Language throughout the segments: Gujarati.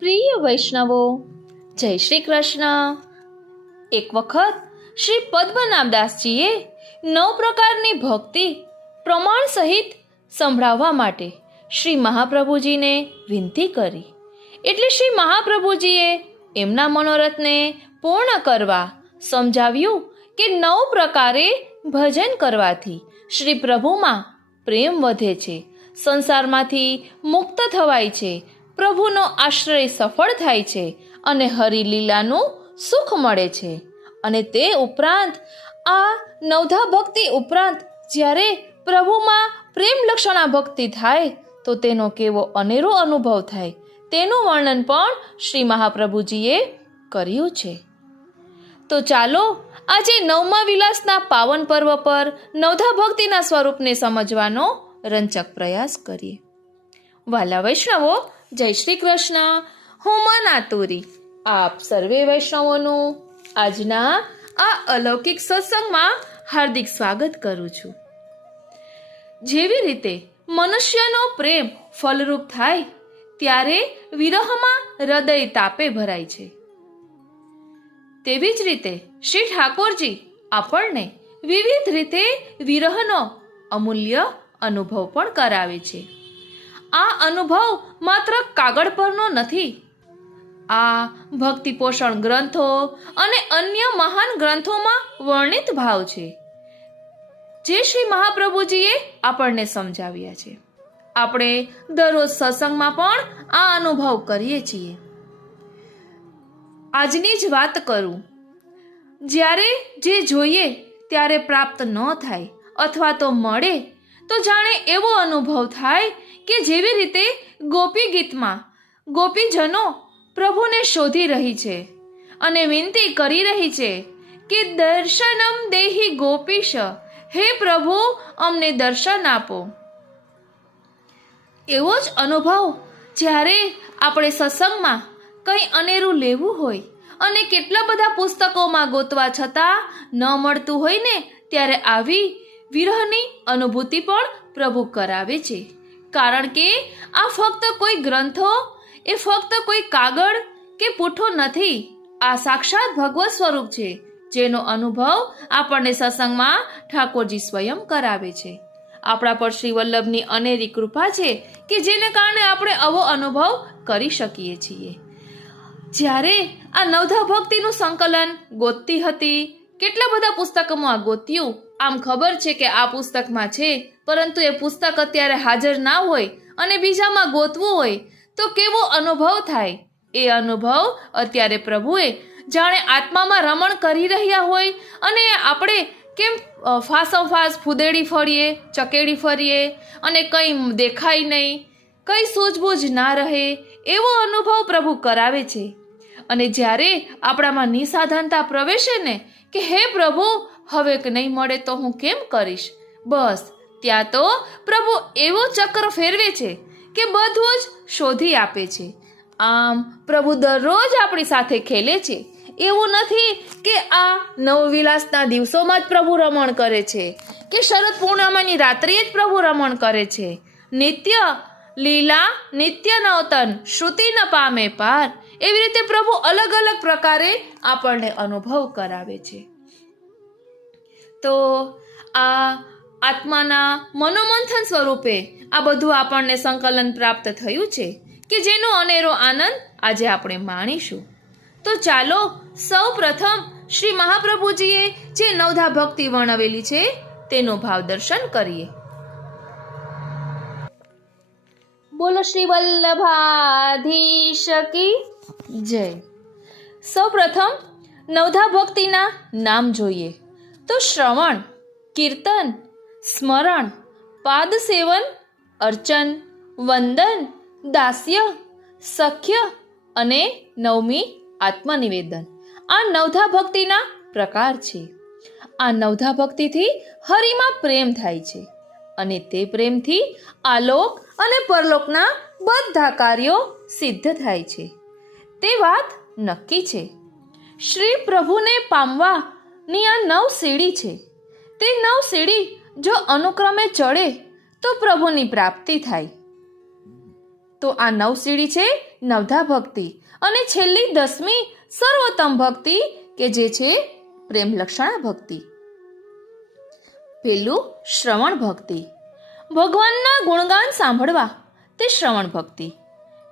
પ્રિય વૈષ્ણવો, જય શ્રી કૃષ્ણ. એક વખત શ્રી પદ્મનાભદાસજીએ 9 પ્રકારની ભક્તિ પ્રમાણ સહિત સંભળાવવા માટે શ્રી મહાપ્રભુજીને વિનંતી કરી. એટલે શ્રી મહાપ્રભુજીએ એમના મનોરથને પૂર્ણ કરવા સમજાવ્યું કે 9 પ્રકારે ભજન કરવાથી શ્રી પ્રભુમાં પ્રેમ વધે છે, સંસારમાંથી મુક્ત થવાય છે, પ્રભુનો આશ્રય સફળ થાય છે અને હરિલીલાનું સુખ મળે છે. અને તે ઉપરાંત આ નવધા ભક્તિ ઉપરાંત જ્યારે પ્રભુમાં પ્રેમ લક્ષણા ભક્તિ થાય તો તેનો કેવો અનેરો અનુભવ થાય તેનું વર્ણન પણ શ્રી મહાપ્રભુજીએ કર્યું છે. તો ચાલો આજે 9મા વિલાસના પાવન પર્વ પર નવધા ભક્તિના સ્વરૂપને સમજવાનો રંચક પ્રયાસ કરીએ. વાલા વૈષ્ણવો, જય શ્રી કૃષ્ણ. હું મનાતુરી આપ સર્વે વૈષ્ણવોનું આજના આ અલૌકિક સત્સંગમાં હાર્દિક સ્વાગત કરું છું. જેવી રીતે મનુષ્યનો પ્રેમ ફલરૂપ થાય ત્યારે વિરહમાં હૃદય તાપે ભરાય છે, તેવી જ રીતે શ્રી ઠાકોરજી આપણને વિવિધ રીતે વિરહનો અમૂલ્ય અનુભવ પણ કરાવે છે. આ અનુભવ માત્ર કાગળ પરનો નથી. આ ભક્તિ પોષણ ગ્રંથો અને અન્ય મહાન ગ્રંથોમાં વર્ણિત ભાવ છે જે શ્રી મહાપ્રભુજીએ આપણને સમજાવ્યા છે. આપણે દરરોજ સત્સંગમાં પણ આ અનુભવ કરીએ છીએ. આજની જ વાત કરું, જ્યારે જે જોઈએ ત્યારે પ્રાપ્ત ન થાય અથવા તો મળે તો જાણે એવો અનુભવ થાય કે જેવી રીતે ગોપી ગીતમાં ગોપીજનો પ્રભુને શોધી રહી છે અને વિનંતી કરી રહી છે કે દર્શનમ દેહી ગોપીશ, હે પ્રભુ અમને દર્શન આપો. એવો જ અનુભવ જ્યારે આપણે સત્સંગમાં કંઈ અનેરું લેવું હોય અને કેટલા બધા પુસ્તકોમાં ગોતવા છતાં ન મળતું હોય ને ત્યારે આવી વિરહની અનુભૂતિ પણ પ્રભુ કરાવે છે. કારણ કે આ ફક્ત કોઈ ગ્રંથો, એ ફક્ત કોઈ કાગળ કે પૂઠો નથી. આ સાક્ષાત ભગવત સ્વરૂપ છે જેનો અનુભવ આપણને સત્સંગમાં ઠાકોરજી સ્વયં કરાવે છે. આપણા પર શ્રી વલ્લભની અનેરી કૃપા છે કે જેને કારણે આપણે આવો અનુભવ કરી શકીએ છીએ. જ્યારે આ નવધા ભક્તિનું સંકલન ગોતતી હતી, કેટલા બધા પુસ્તકોમાં ગોત્યું. આમ ખબર છે કે આ પુસ્તકમાં છે, પરંતુ એ પુસ્તક અત્યારે હાજર ના હોય અને બીજામાં ગોતવું હોય તો કેવો અનુભવ થાય. એ અનુભવ અત્યારે પ્રભુએ જાણે આત્મામાં રમણ કરી રહ્યા હોય અને આપણે કેમ ફાસમફાસ ફૂદેડી ફરીએ, ચકેડી ફરીએ અને કંઈ દેખાય નહીં, કંઈ સૂઝબૂઝ ના રહે, એવો અનુભવ પ્રભુ કરાવે છે. અને જ્યારે આપણામાં નિસાધનતા પ્રવેશે ને કે હે પ્રભુ હવે નહીં મળે તો હું કેમ કરીશ, બસ ત્યાં તો પ્રભુ એવો ચક્ર ફેરવે છે કે બધું જ શોધી આપે છે. આમ પ્રભુ દરરોજ આપણી સાથે ખેલે છે. એવું નથી કે આ નવવિલાસના દિવસોમાં જ પ્રભુ રમણ કરે છે કે શરદ પૂર્ણિમાની રાત્રિએ જ પ્રભુ રમણ કરે છે. નિત્ય લીલા નિત્ય નવતન શ્રુતિ ન પામે પાર, એવી રીતે પ્રભુ અલગ અલગ પ્રકારે આપણને અનુભવ કરાવે છે. તો આ આત્માના મનોમંથન સ્વરૂપે આ બધું આપણને સંકલન પ્રાપ્ત થયું છે કે જેનો અનેરો આનંદ આજે આપણે માણીશું. તો ચાલો સૌ પ્રથમ શ્રી મહાપ્રભુજીએ જે નવધા ભક્તિ વર્ણવેલી છે તેનો ભાવ દર્શન કરીએ. બોલો શ્રી વલ્લભાધીશ કી જય. સૌ પ્રથમ નવધા ભક્તિના નામ જોઈએ તો શ્રવણ, કીર્તન, સ્મરણ, પાદ સેવન, અર્ચન, વંદન, દાસ્ય, સખ્ય અને 9મી આત્મનિવેદન આ નવધા ભક્તિના પ્રકાર છે. આ નવધા ભક્તિથી હરિમાં પ્રેમ થાય છે અને તે પ્રેમથી આલોક અને પરલોકના બધા કાર્યો સિદ્ધ થાય છે. તે વાત નક્કી છે. શ્રી પ્રભુને પામવાની આ 9 સીડી છે. તે 9 સીડી જો અનુક્રમે ચડે તો પ્રભુની પ્રાપ્તિ થાય. તો આ 9 સીડી છે નવધા ભક્તિ, અને છેલ્લી 10મી સર્વોત્તમ ભક્તિ કે જે છે પ્રેમ લક્ષણા ભક્તિ. પેલું શ્રવણ ભક્તિ. ભગવાનના ગુણગાન સાંભળવા તે શ્રવણ ભક્તિ.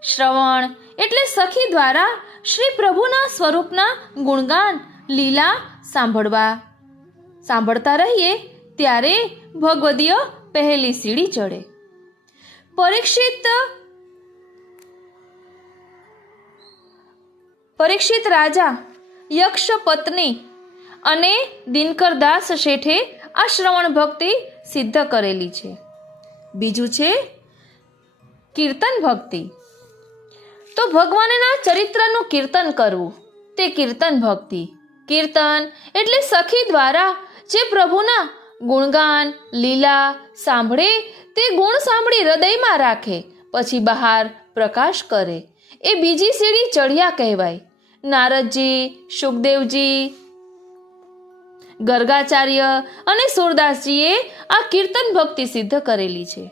શ્રવણ એટલે સખી દ્વારા શ્રી પ્રભુના સ્વરૂપના ગુણગાન લીલા સાંભળતા રહીએ ત્યારે ભગવદીય પહેલી સીડી ચડે. પરીક્ષિત રાજા, યક્ષ પત્ની અને દિનકરદાસ શેઠે આ શ્રવણ ભક્તિ સિદ્ધ કરેલી છે. બીજું છે કીર્તન ભક્તિ. તો ભગવાનના ચરિત્રનું કીર્તન કરવું તે કીર્તન ભક્તિ. કીર્તન એટલે સખી દ્વારા જે પ્રભુના ગુણગાન લીલા સાંભળે તે ગુણ સાંભળી હૃદયમાં રાખે પછી બહાર પ્રકાશ કરે એ બીજી સીડી ચઢ્યા કહેવાય. નારદજી, સુખદેવજી, ગર્ગાચાર્ય અને સુરદાસજીએ આ કીર્તન ભક્તિ સિદ્ધ કરેલી છે.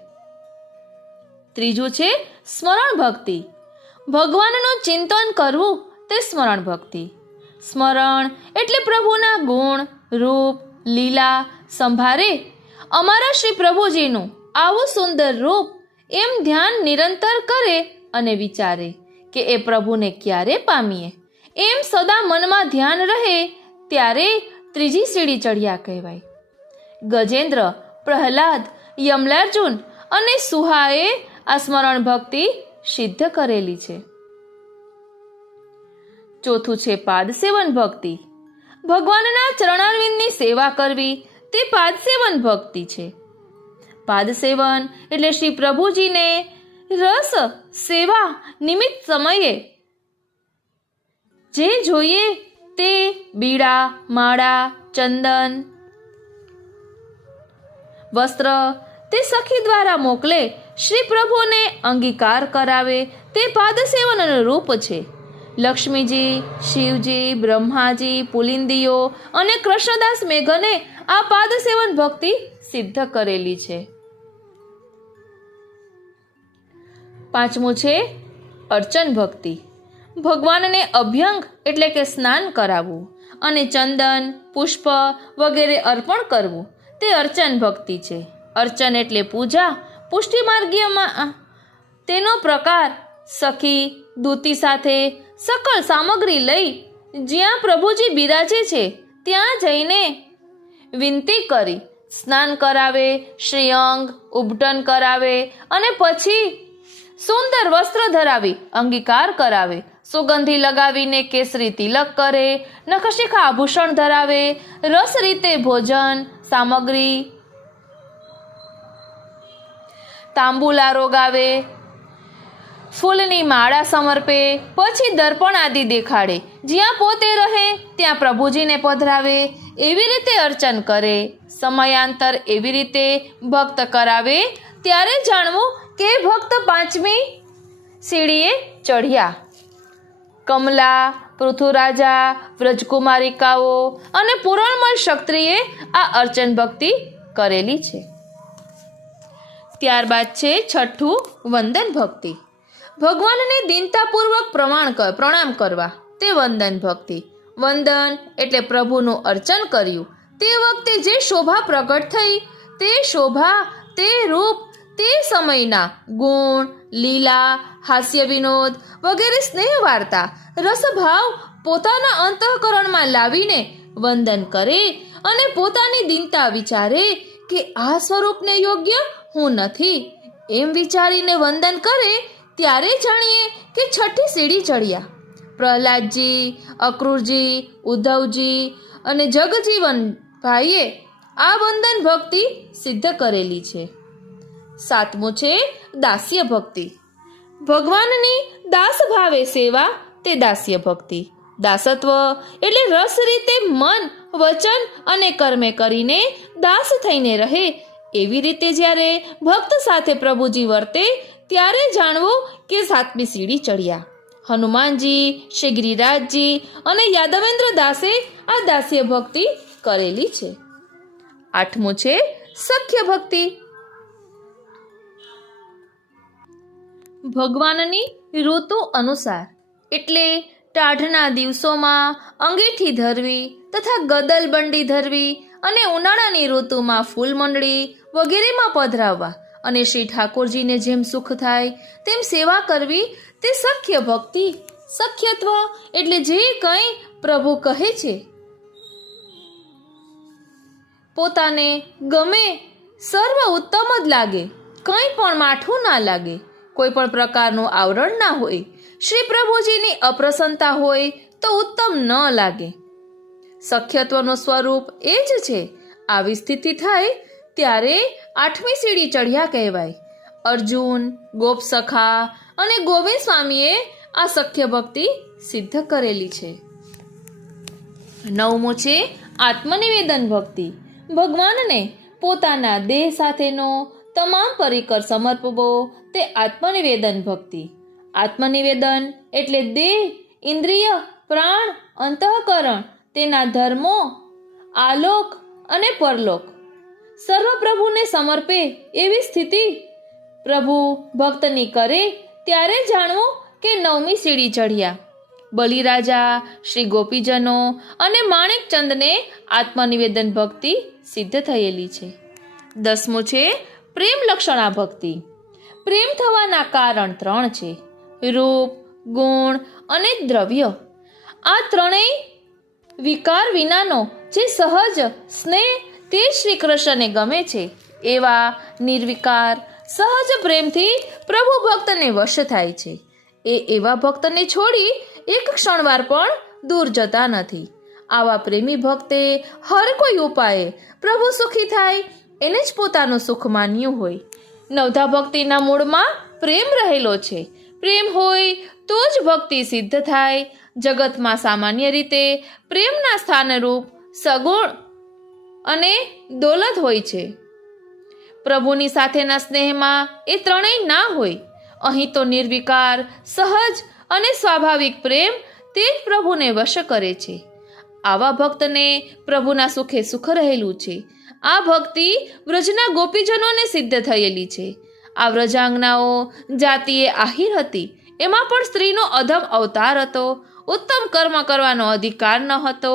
ત્રીજું છે સ્મરણ ભક્તિ. ભગવાનનું ચિંતન કરવું તે સ્મરણ ભક્તિ. સ્મરણ એટલે પ્રભુના ગુણ રૂપ લીલા સંભારે અમારા શ્રી પ્રભુજીનું આવું સુંદર રૂપ એમ ધ્યાન નિરંતર કરે અને વિચારે કે એ પ્રભુને ક્યારે પામીએ એમ સદા મનમાં ધ્યાન રહે ત્યારે ત્રીજી સીડી ચઢ્યા કહેવાય. ગજેન્દ્ર, પ્રહલાદ, યમલાર્જુન અને સુહાએ આ સ્મરણ ભક્તિ સિદ્ધ કરેલી છે. ચોથું છે પાદસેવન ભક્તિ. ભગવાનના ચરણારવિંદની સેવા કરવી તે પાદસેવન ભક્તિ છે. પાદસેવન એટલે શ્રી પ્રભુજીને રસ સેવા નિમિત્ત સમયે જે જોઈએ તે બીડા, માળા, ચંદન, વસ્ત્ર તે સખી દ્વારા મોકલે શ્રી પ્રભુને અંગીકાર કરાવે તે પાદસેવનનું રૂપ છે. લક્ષ્મીજી, શિવજી, બ્રહ્માજી, પુલિંદીઓ અને કૃષ્ણદાસ મેઘને આ પાદસેવન ભક્તિ સિદ્ધ કરેલી છે. પાંચમું છે અર્ચન ભક્તિ. ભગવાનને અભ્યંગ એટલે કે સ્નાન કરાવવું અને ચંદન, પુષ્પ વગેરે અર્પણ કરવું તે અર્ચન ભક્તિ છે. અર્ચન એટલે પૂજા. પુષ્ટિ માર્ગીયમાં તેનો પ્રકાર સખી દૂતી સાથે સકળ સામગ્રી લઈ જ્યાં પ્રભુજી બિરાજે છે ત્યાં જઈને વિનંતી કરી સ્નાન કરાવે, શ્રીઅંગ ઉબટન કરાવે અને પછી સુંદર વસ્ત્ર ધરાવી અંગીકાર કરાવે, સુગંધી લગાવીને કેસરી તિલક કરે, નખશિખા આભૂષણ ધરાવે, રસ રીતે ભોજન સામગ્રી તાંબુલા રોગાવે, ફૂલની માળા સમર્પે, પછી દર્પણ આદિ દેખાડે, જ્યાં પોતે રહે ત્યાં પ્રભુજીને પધરાવે, એવી રીતે અર્ચન કરે. સમયાંતર એવી રીતે ભક્ત કરાવે ત્યારે જાણવું કે ભક્ત પાંચમી સીડીએ ચઢ્યા. કમલા, પૃથુરાજા, વ્રજકુમારિકાઓ અને પુરણમય ક્ષત્રિયે આ અર્ચન ભક્તિ કરેલી છે. ત્યારબાદ છે છઠ્ઠું વંદન ભક્તિ. ભગવાનને દીનતાપૂર્વક પ્રણામ કરવા તે વંદન ભક્તિ. વંદન એટલે પ્રભુનું અર્ચન કર્યું તે વખતે જે શોભા પ્રગટ થઈ તે શોભા, તે રૂપ, તે સમયના ગુણ, લીલા, હાસ્ય વિનોદ વગેરે સ્નેહ વાર્તા રસભાવ પોતાના અંતઃકરણમાં લાવીને વંદન કરે અને પોતાની દીનતા વિચારે કે આ સ્વરૂપને યોગ્ય હું નથી એમ વિચારીને વંદન કરે ત્યારે જાણીએ કે છઠ્ઠી સીડી ચડ્યા. પ્રહલાદજી, અક્રૂરજી, ઉદ્ધવજી અને જગજીવન ભાઈએ આ વંદન ભક્તિ સિદ્ધ કરેલી છે. સાતમું છે દાસ્ય ભક્તિ. ભગવાનની દાસ ભાવે સેવા તે દાસ્ય ભક્તિ. દાસત્વ એટલે રસ રીતે મન, વચન અને કર્મે કરીને દાસ થઈને રહે એવી રીતે જ્યારે ભક્ત સાથે પ્રભુજી વર્તે ત્યારે જાણવું કે સાતમી સીડી ચડ્યા. હનુમાનજી, શ્રી ગિરિરાજજી અને યાદવેન્દ્ર દાસે આ દાસ્ય ભક્તિ કરેલી છે. આઠમું છે સખ્ય ભક્તિ. ભગવાનની ઋતુ અનુસાર એટલે ટાઢના દિવસોમાં અંગીઠી ધરવી તથા ગદલબંડી ધરવી અને ઉનાળાની ઋતુમાં ફૂલમંડળી વગેરેમાં પધરાવવા અને શ્રી ઠાકોરજીને જેમ સુખ થાય તેમ સેવા કરવી તે સખ્ય ભક્તિ. સખ્યત્વ એટલે જે કંઈ પ્રભુ કહે છે પોતાને ગમે, સર્વ ઉત્તમ જ લાગે, કંઈ પણ માઠું ના લાગે, કોઈ પણ પ્રકારનું આવરણ ના હોય, શ્રી પ્રભુજીની અપ્રસન્નતા હોય તો ઉત્તમ ન લાગે. સખ્યત્વનું સ્વરૂપ એ જ છે. આવી સ્થિતિ થાય ત્યારે 8મી સીડી ચઢ્યા કહેવાય. અર્જુન, ગોપસખા અને ગોવિંદ સ્વામીએ આ સખ્ય ભક્તિ સિદ્ધ કરેલી છે. 9મું છે આત્મનિવેદન ભક્તિ. ભગવાનને પોતાના દેહ સાથેનો તમામ પરિકર સમર્પવો તે આત્મનિવેદન ભક્તિ. આત્મનિવેદન એટલે દેહ, ઇન્દ્રિય, પ્રાણ, અંતઃકરણ, તેના ધર્મો, આલોક અને પરલોક સર્વ પ્રભુને સમર્પે એવી સ્થિતિ પ્રભુ ભક્તની કરે ત્યારે જાણવું કે 9મી સીડી ચઢ્યા. બલિરાજા, શ્રી ગોપીજનો અને માણેકચંદને આત્મનિવેદન ભક્તિ સિદ્ધ થયેલી છે. 10મું છે પ્રેમ લક્ષણા ભક્તિ. પ્રેમ થવાના કારણ 3 છે: રૂપ, ગુણ અને દ્રવ્ય. આ ત્રણેય વિકાર વિનાનો જે સહજ સ્નેહ તે શ્રી કૃષ્ણને ગમે છે. એવા નિર્વિકાર સહજ પ્રેમથી પ્રભુ ભક્તને વશ થાય છે. એવા ભક્તને છોડી એક ક્ષણવાર પણ દૂર જતા નથી. આવા પ્રેમી ભક્તે હર કોઈ ઉપાયે પ્રભુ સુખી થાય એને જ પોતાનું સુખ માન્યું હોય. નવધા ભક્તિના મૂળમાં પ્રેમ રહેલો છે. પ્રેમ હોય તો જ ભક્તિ સિદ્ધ થાય. જગતમાં સામાન્ય રીતે પ્રેમના સ્થાનરૂપ સગુણ અને દોલત હોય છે. પ્રભુની સાથેના સ્નેહમાં એ ત્રણેય ના હોય. અહીં તો નિર્વિકાર, સહજ અને સ્વાભાવિક પ્રેમ તે જ પ્રભુને વશ કરે છે. આવા ભક્તને પ્રભુના સુખે સુખ રહેલું છે. આ ભક્તિ વ્રજના ગોપીજનોને સિદ્ધ થયેલી છે. આ વ્રજાંગનાઓ જાતિએ આહિર હતી. એમાં પણ સ્ત્રીનો અધમ અવતાર હતો. ઉત્તમ કર્મ કરવાનો અધિકાર ન હતો.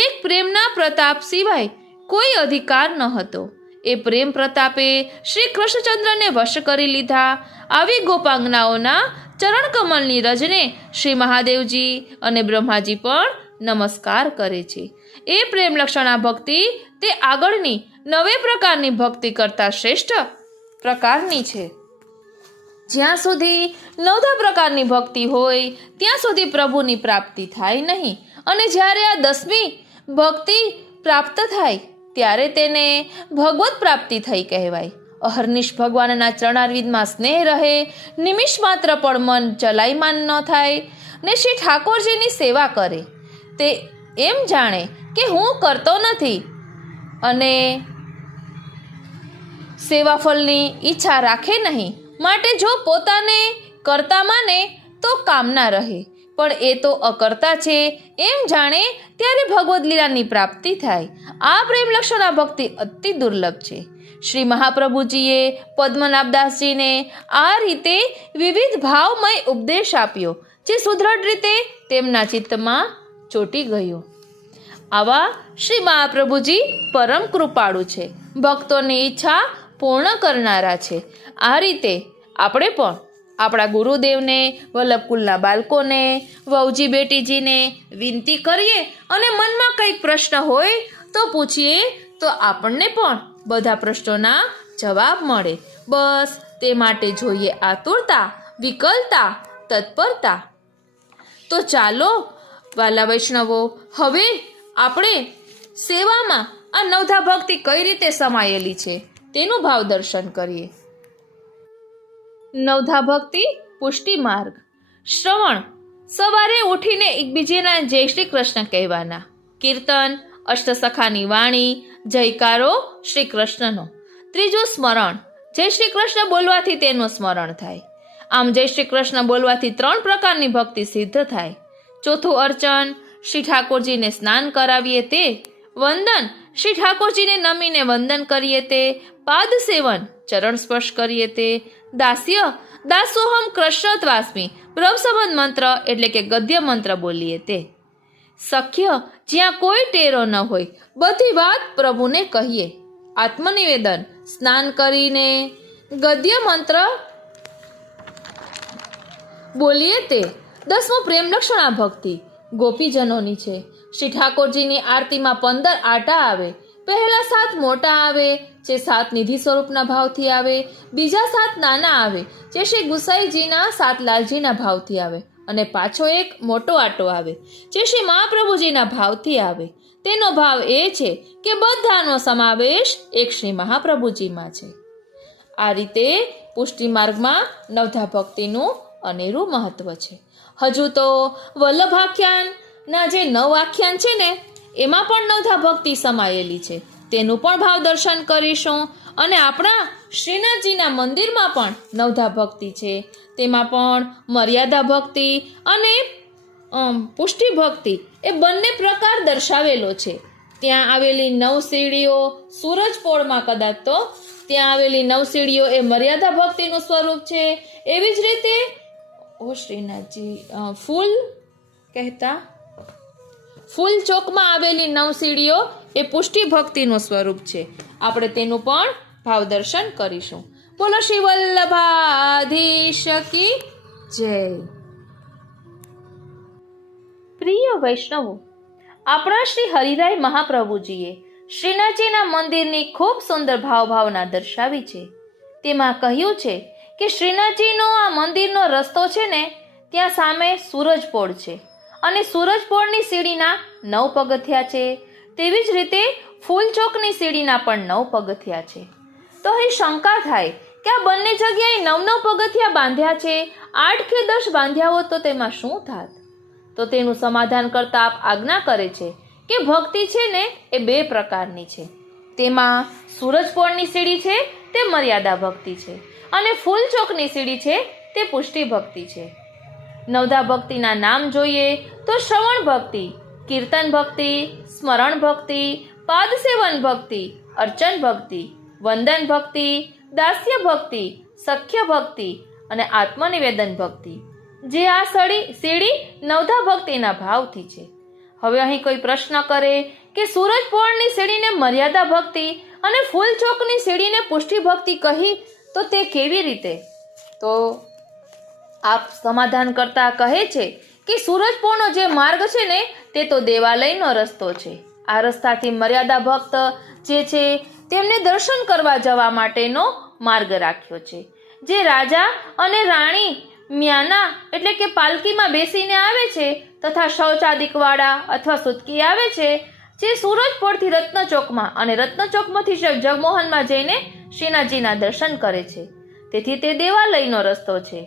એક પ્રેમના પ્રતાપ સિવાય કોઈ અધિકાર ન હતો. એ પ્રેમ પ્રતાપે શ્રી કૃષ્ણચંદ્રને વશ કરી લીધા. આવી ગોપાંગનાઓના ચરણકમલની રજને શ્રી મહાદેવજી અને બ્રહ્માજી પણ નમસ્કાર કરે છે. એ પ્રેમ લક્ષણા ભક્તિ તે આગળની 9 પ્રકારની ભક્તિ કરતાં શ્રેષ્ઠ પ્રકારની છે. જ્યાં સુધી 9 પ્રકારની ભક્તિ હોય ત્યાં સુધી પ્રભુની પ્રાપ્તિ થાય નહીં. અને જ્યારે આ 10મી ભક્તિ પ્રાપ્ત થાય ત્યારે તેને ભગવત પ્રાપ્તિ થઈ કહેવાય. અહર્નિશ ભગવાનના ચરણારવિંદમાં સ્નેહ રહે, નિમિષ માત્ર પણ મન ચલાયમાન ન થાય ને શ્રી ઠાકોરજીની સેવા કરે. તે એમ જાણે કે હું કરતો નથી અને સેવાફળની ઈચ્છા રાખે નહીં. માટે જો પોતાને કરતા માને તો કામના રહે, પણ એ તો અકર્તા છે એમ જાણે ત્યારે ભગવદ્ લીલાની પ્રાપ્તિ થાય. આ પ્રેમ લક્ષણા ભક્તિ અતિ દુર્લભ છે. શ્રી મહાપ્રભુજીએ પદ્મનાભદાસજીને આ રીતે વિવિધ ભાવમય ઉપદેશ આપ્યો જે સુદૃઢ રીતે તેમના ચિત્તમાં ચોંટી ગયો. આવા શ્રી મહાપ્રભુજી પરમ કૃપાળુ છે. ભક્તોની ઈચ્છા પૂર્ણ કરનારા છે. આ રીતે આપણે પણ આપણા ગુરુદેવને, વલ્લભકુલના બાળકોને, વહુજી બેટીજીને વિનંતી કરીએ અને મનમાં કંઈક પ્રશ્ન હોય તો પૂછીએ તો આપણને પણ બધા પ્રશ્નોના જવાબ મળે. બસ તે માટે જોઈએ આતુરતા, વિકલતા, તત્પરતા. તો ચાલો વાલા વૈષ્ણવો, હવે આપણે સેવામાં આ 9ધા ભક્તિ કઈ રીતે સમાયેલી છે તેનું ભાવ દર્શન કરીએ. 9ધા ભક્તિ પુષ્ટિ માર્ગ. શ્રવણ. સવારે ઉઠીને એકબીજાના જય શ્રી કૃષ્ણ કહેવાના. કીર્તન, અષ્ટસખાની વાણી, જયકારો શ્રી કૃષ્ણનો. 3જું સ્મરણ. જય શ્રી કૃષ્ણ બોલવાથી તેનું સ્મરણ થાય. આમ જય શ્રી કૃષ્ણ બોલવાથી 3 પ્રકારની ભક્તિ સિદ્ધ થાય. 4થું અર્ચન. શ્રી ઠાકોરજીને સ્નાન કરાવીએ તે. વંદન. શ્રી ઠાકોરજીને નમીને વંદન કરીએ તે. પાદ સેવન. ચરણ સ્પર્શ કરીએ તે. દાસ્ય દાસોહમ કૃષ્ણત્વાસ્મી બ્રહ્મસંબંધ મંત્ર એટલે કે ગદ્ય મંત્ર બોલીએ તે. સખ્ય જ્યાં કોઈ ટેરો ન હોય, બધી વાત પ્રભુને કહીએ. આત્મનિવેદન સ્નાન કરીને ગદ્ય મંત્ર બોલીએ તે. 10મું પ્રેમ લક્ષણા ભક્તિ ગોપીજનોની છે. શ્રી ઠાકોરજીની આરતીમાં 15 આટા આવે. પહેલા 7 મોટા આવે જે 7 નિધિ સ્વરૂપના ભાવથી આવે. બીજા 7 નાના આવે જે શ્રી ગુસાઈજીના 7 લાલજીના ભાવથી આવે. અને પાછો એક મોટો આટો આવે જે શ્રી મહાપ્રભુજીના ભાવથી આવે. તેનો ભાવ એ છે કે બધાનો સમાવેશ એક શ્રી મહાપ્રભુજીમાં છે. આ રીતે પુષ્ટિ માર્ગમાં નવધા ભક્તિનું અનેરું મહત્વ છે. હજુ તો વલ્લભાખ્યાનના જે 9 આખ્યાન છે ને એમાં પણ નવધા ભક્તિ સમાયેલી છે. તેનું પણ ભાવ દર્શન કરીશું. અને આપણા શ્રીનાથજીના મંદિરમાં પણ નવધા ભક્તિ છે. તેમાં પણ મર્યાદા ભક્તિ અને પુષ્ટિ ભક્તિ એ બંને પ્રકાર દર્શાવેલો છે. ત્યાં આવેલી 9 સીડીઓ સૂરજપોળમાં કદાચ તો ત્યાં આવેલી 9 સીડીઓ એ મર્યાદા ભક્તિનું સ્વરૂપ છે. એવી જ રીતે શ્રીનાથજી ફૂલ ચોકમાં આવેલી 9 સીડીઓ એ પુષ્ટિ ભક્તિનું સ્વરૂપ છે. આપણે તેનું પણ ભાવ દર્શન કરીશું. બોલો શ્રી વલ્લભાધીશ કી જય. પ્રિય વૈષ્ણવો, આપણા શ્રી હરિરાય મહાપ્રભુજીએ શ્રીનાથજીના મંદિરની ખૂબ સુંદર ભાવના દર્શાવી છે. તેમાં કહ્યું છે કે શ્રીનાથજીનો આ મંદિરનો રસ્તો છે ને ત્યાં સામે સૂરજપોળ છે અને સૂરજપોળની સીડીના 9 પગથિયા છે. તેવી જ રીતે ફૂલ ચોકની સીડીના પણ 9 પગથિયા છે. તો અહીં શંકા થાય કે આ બંને જગ્યાએ 9 પગથિયા બાંધ્યા છે, 8 કે 10 બાંધ્યા હોત તો તેમાં શું થાત? તો તેનું સમાધાન કરતા આપ આજ્ઞા કરે છે કે ભક્તિ છે ને એ 2 પ્રકારની છે. તેમાં સૂરજપોળની સીડી છે તે મર્યાદા ભક્તિ છે અને ફૂલ ચોકની સીડી છે તે પુષ્ટિ ભક્તિ છે. નવધા ભક્તિના નામ જોઈએ તો શ્રવણ ભક્તિ, કીર્તન ભક્તિ, સ્મરણ ભક્તિ, પાદ સેવન ભક્તિ, અર્ચન ભક્તિ, વંદન ભક્તિ, દાસ્ય ભક્તિ, સખ્ય ભક્તિ અને આત્મનિવેદન ભક્તિ, જે આ સીડી નવધા ભક્તિના ભાવથી છે. હવે અહીં કોઈ પ્રશ્ન કરે કે સૂરજપોળની સીડીને મર્યાદા ભક્તિ અને ફૂલ ચોકની સીડીને પુષ્ટિ ભક્તિ કહી તો તે કેવી રીતે? તો આપ સમાધાન કરતા કહે છે કે સૂરજપોળનો જે માર્ગ છે ને તે તો દેવાલયનો રસ્તો છે. આ રસ્તાથી મર્યાદા ભક્ત જે છે તેમને દર્શન કરવા જવા માટેનો માર્ગ રાખ્યો છે. જે રાજા અને રાણી મ્યાના એટલે કે પાલકીમાં બેસીને આવે છે તથા શૌચાદિકવાળા અથવા સુતકી આવે છે, જે સૂરજપોળથી રત્નચોકમાં અને રત્નચોકમાંથી જગમોહનમાં જઈને શ્રીનાથજીના દર્શન કરે છે. તેથી તે દેવાલયનો રસ્તો છે.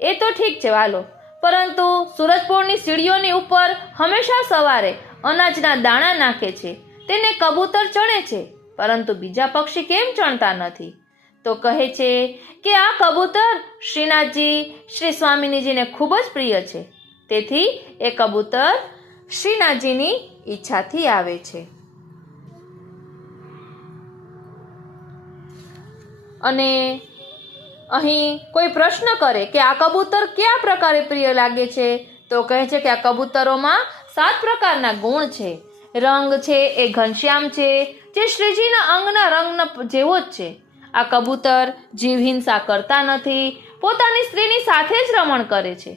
એ તો ઠીક છે વાલો, પરંતુ સૂરજપોળની સીડીઓની ઉપર હંમેશા સવારે અનાજના દાણા નાખે છે, તેને કબૂતર ચણે છે, પરંતુ બીજા પક્ષી કેમ ચણતા નથી? તો કહે છે કે આ કબૂતર શ્રીનાથજી શ્રી સ્વામિનીજીને ખૂબ જ પ્રિય છે. તેથી એ કબૂતર શ્રીનાથજીની ઈચ્છાથી આવે છે. અને અહીં કોઈ પ્રશ્ન કરે કે આ કબૂતર કયા પ્રકારે પ્રિય લાગે છે, તો કહે છે કે આ કબૂતરોમાં 7 પ્રકારના ગુણ છે. રંગ છે એ ઘનશ્યામ છે, જે શ્રીજીના અંગના રંગ જેવો જ છે. આ કબૂતર જીવ હિંસા કરતા નથી, પોતાની સ્ત્રીની સાથે જ રમણ કરે છે.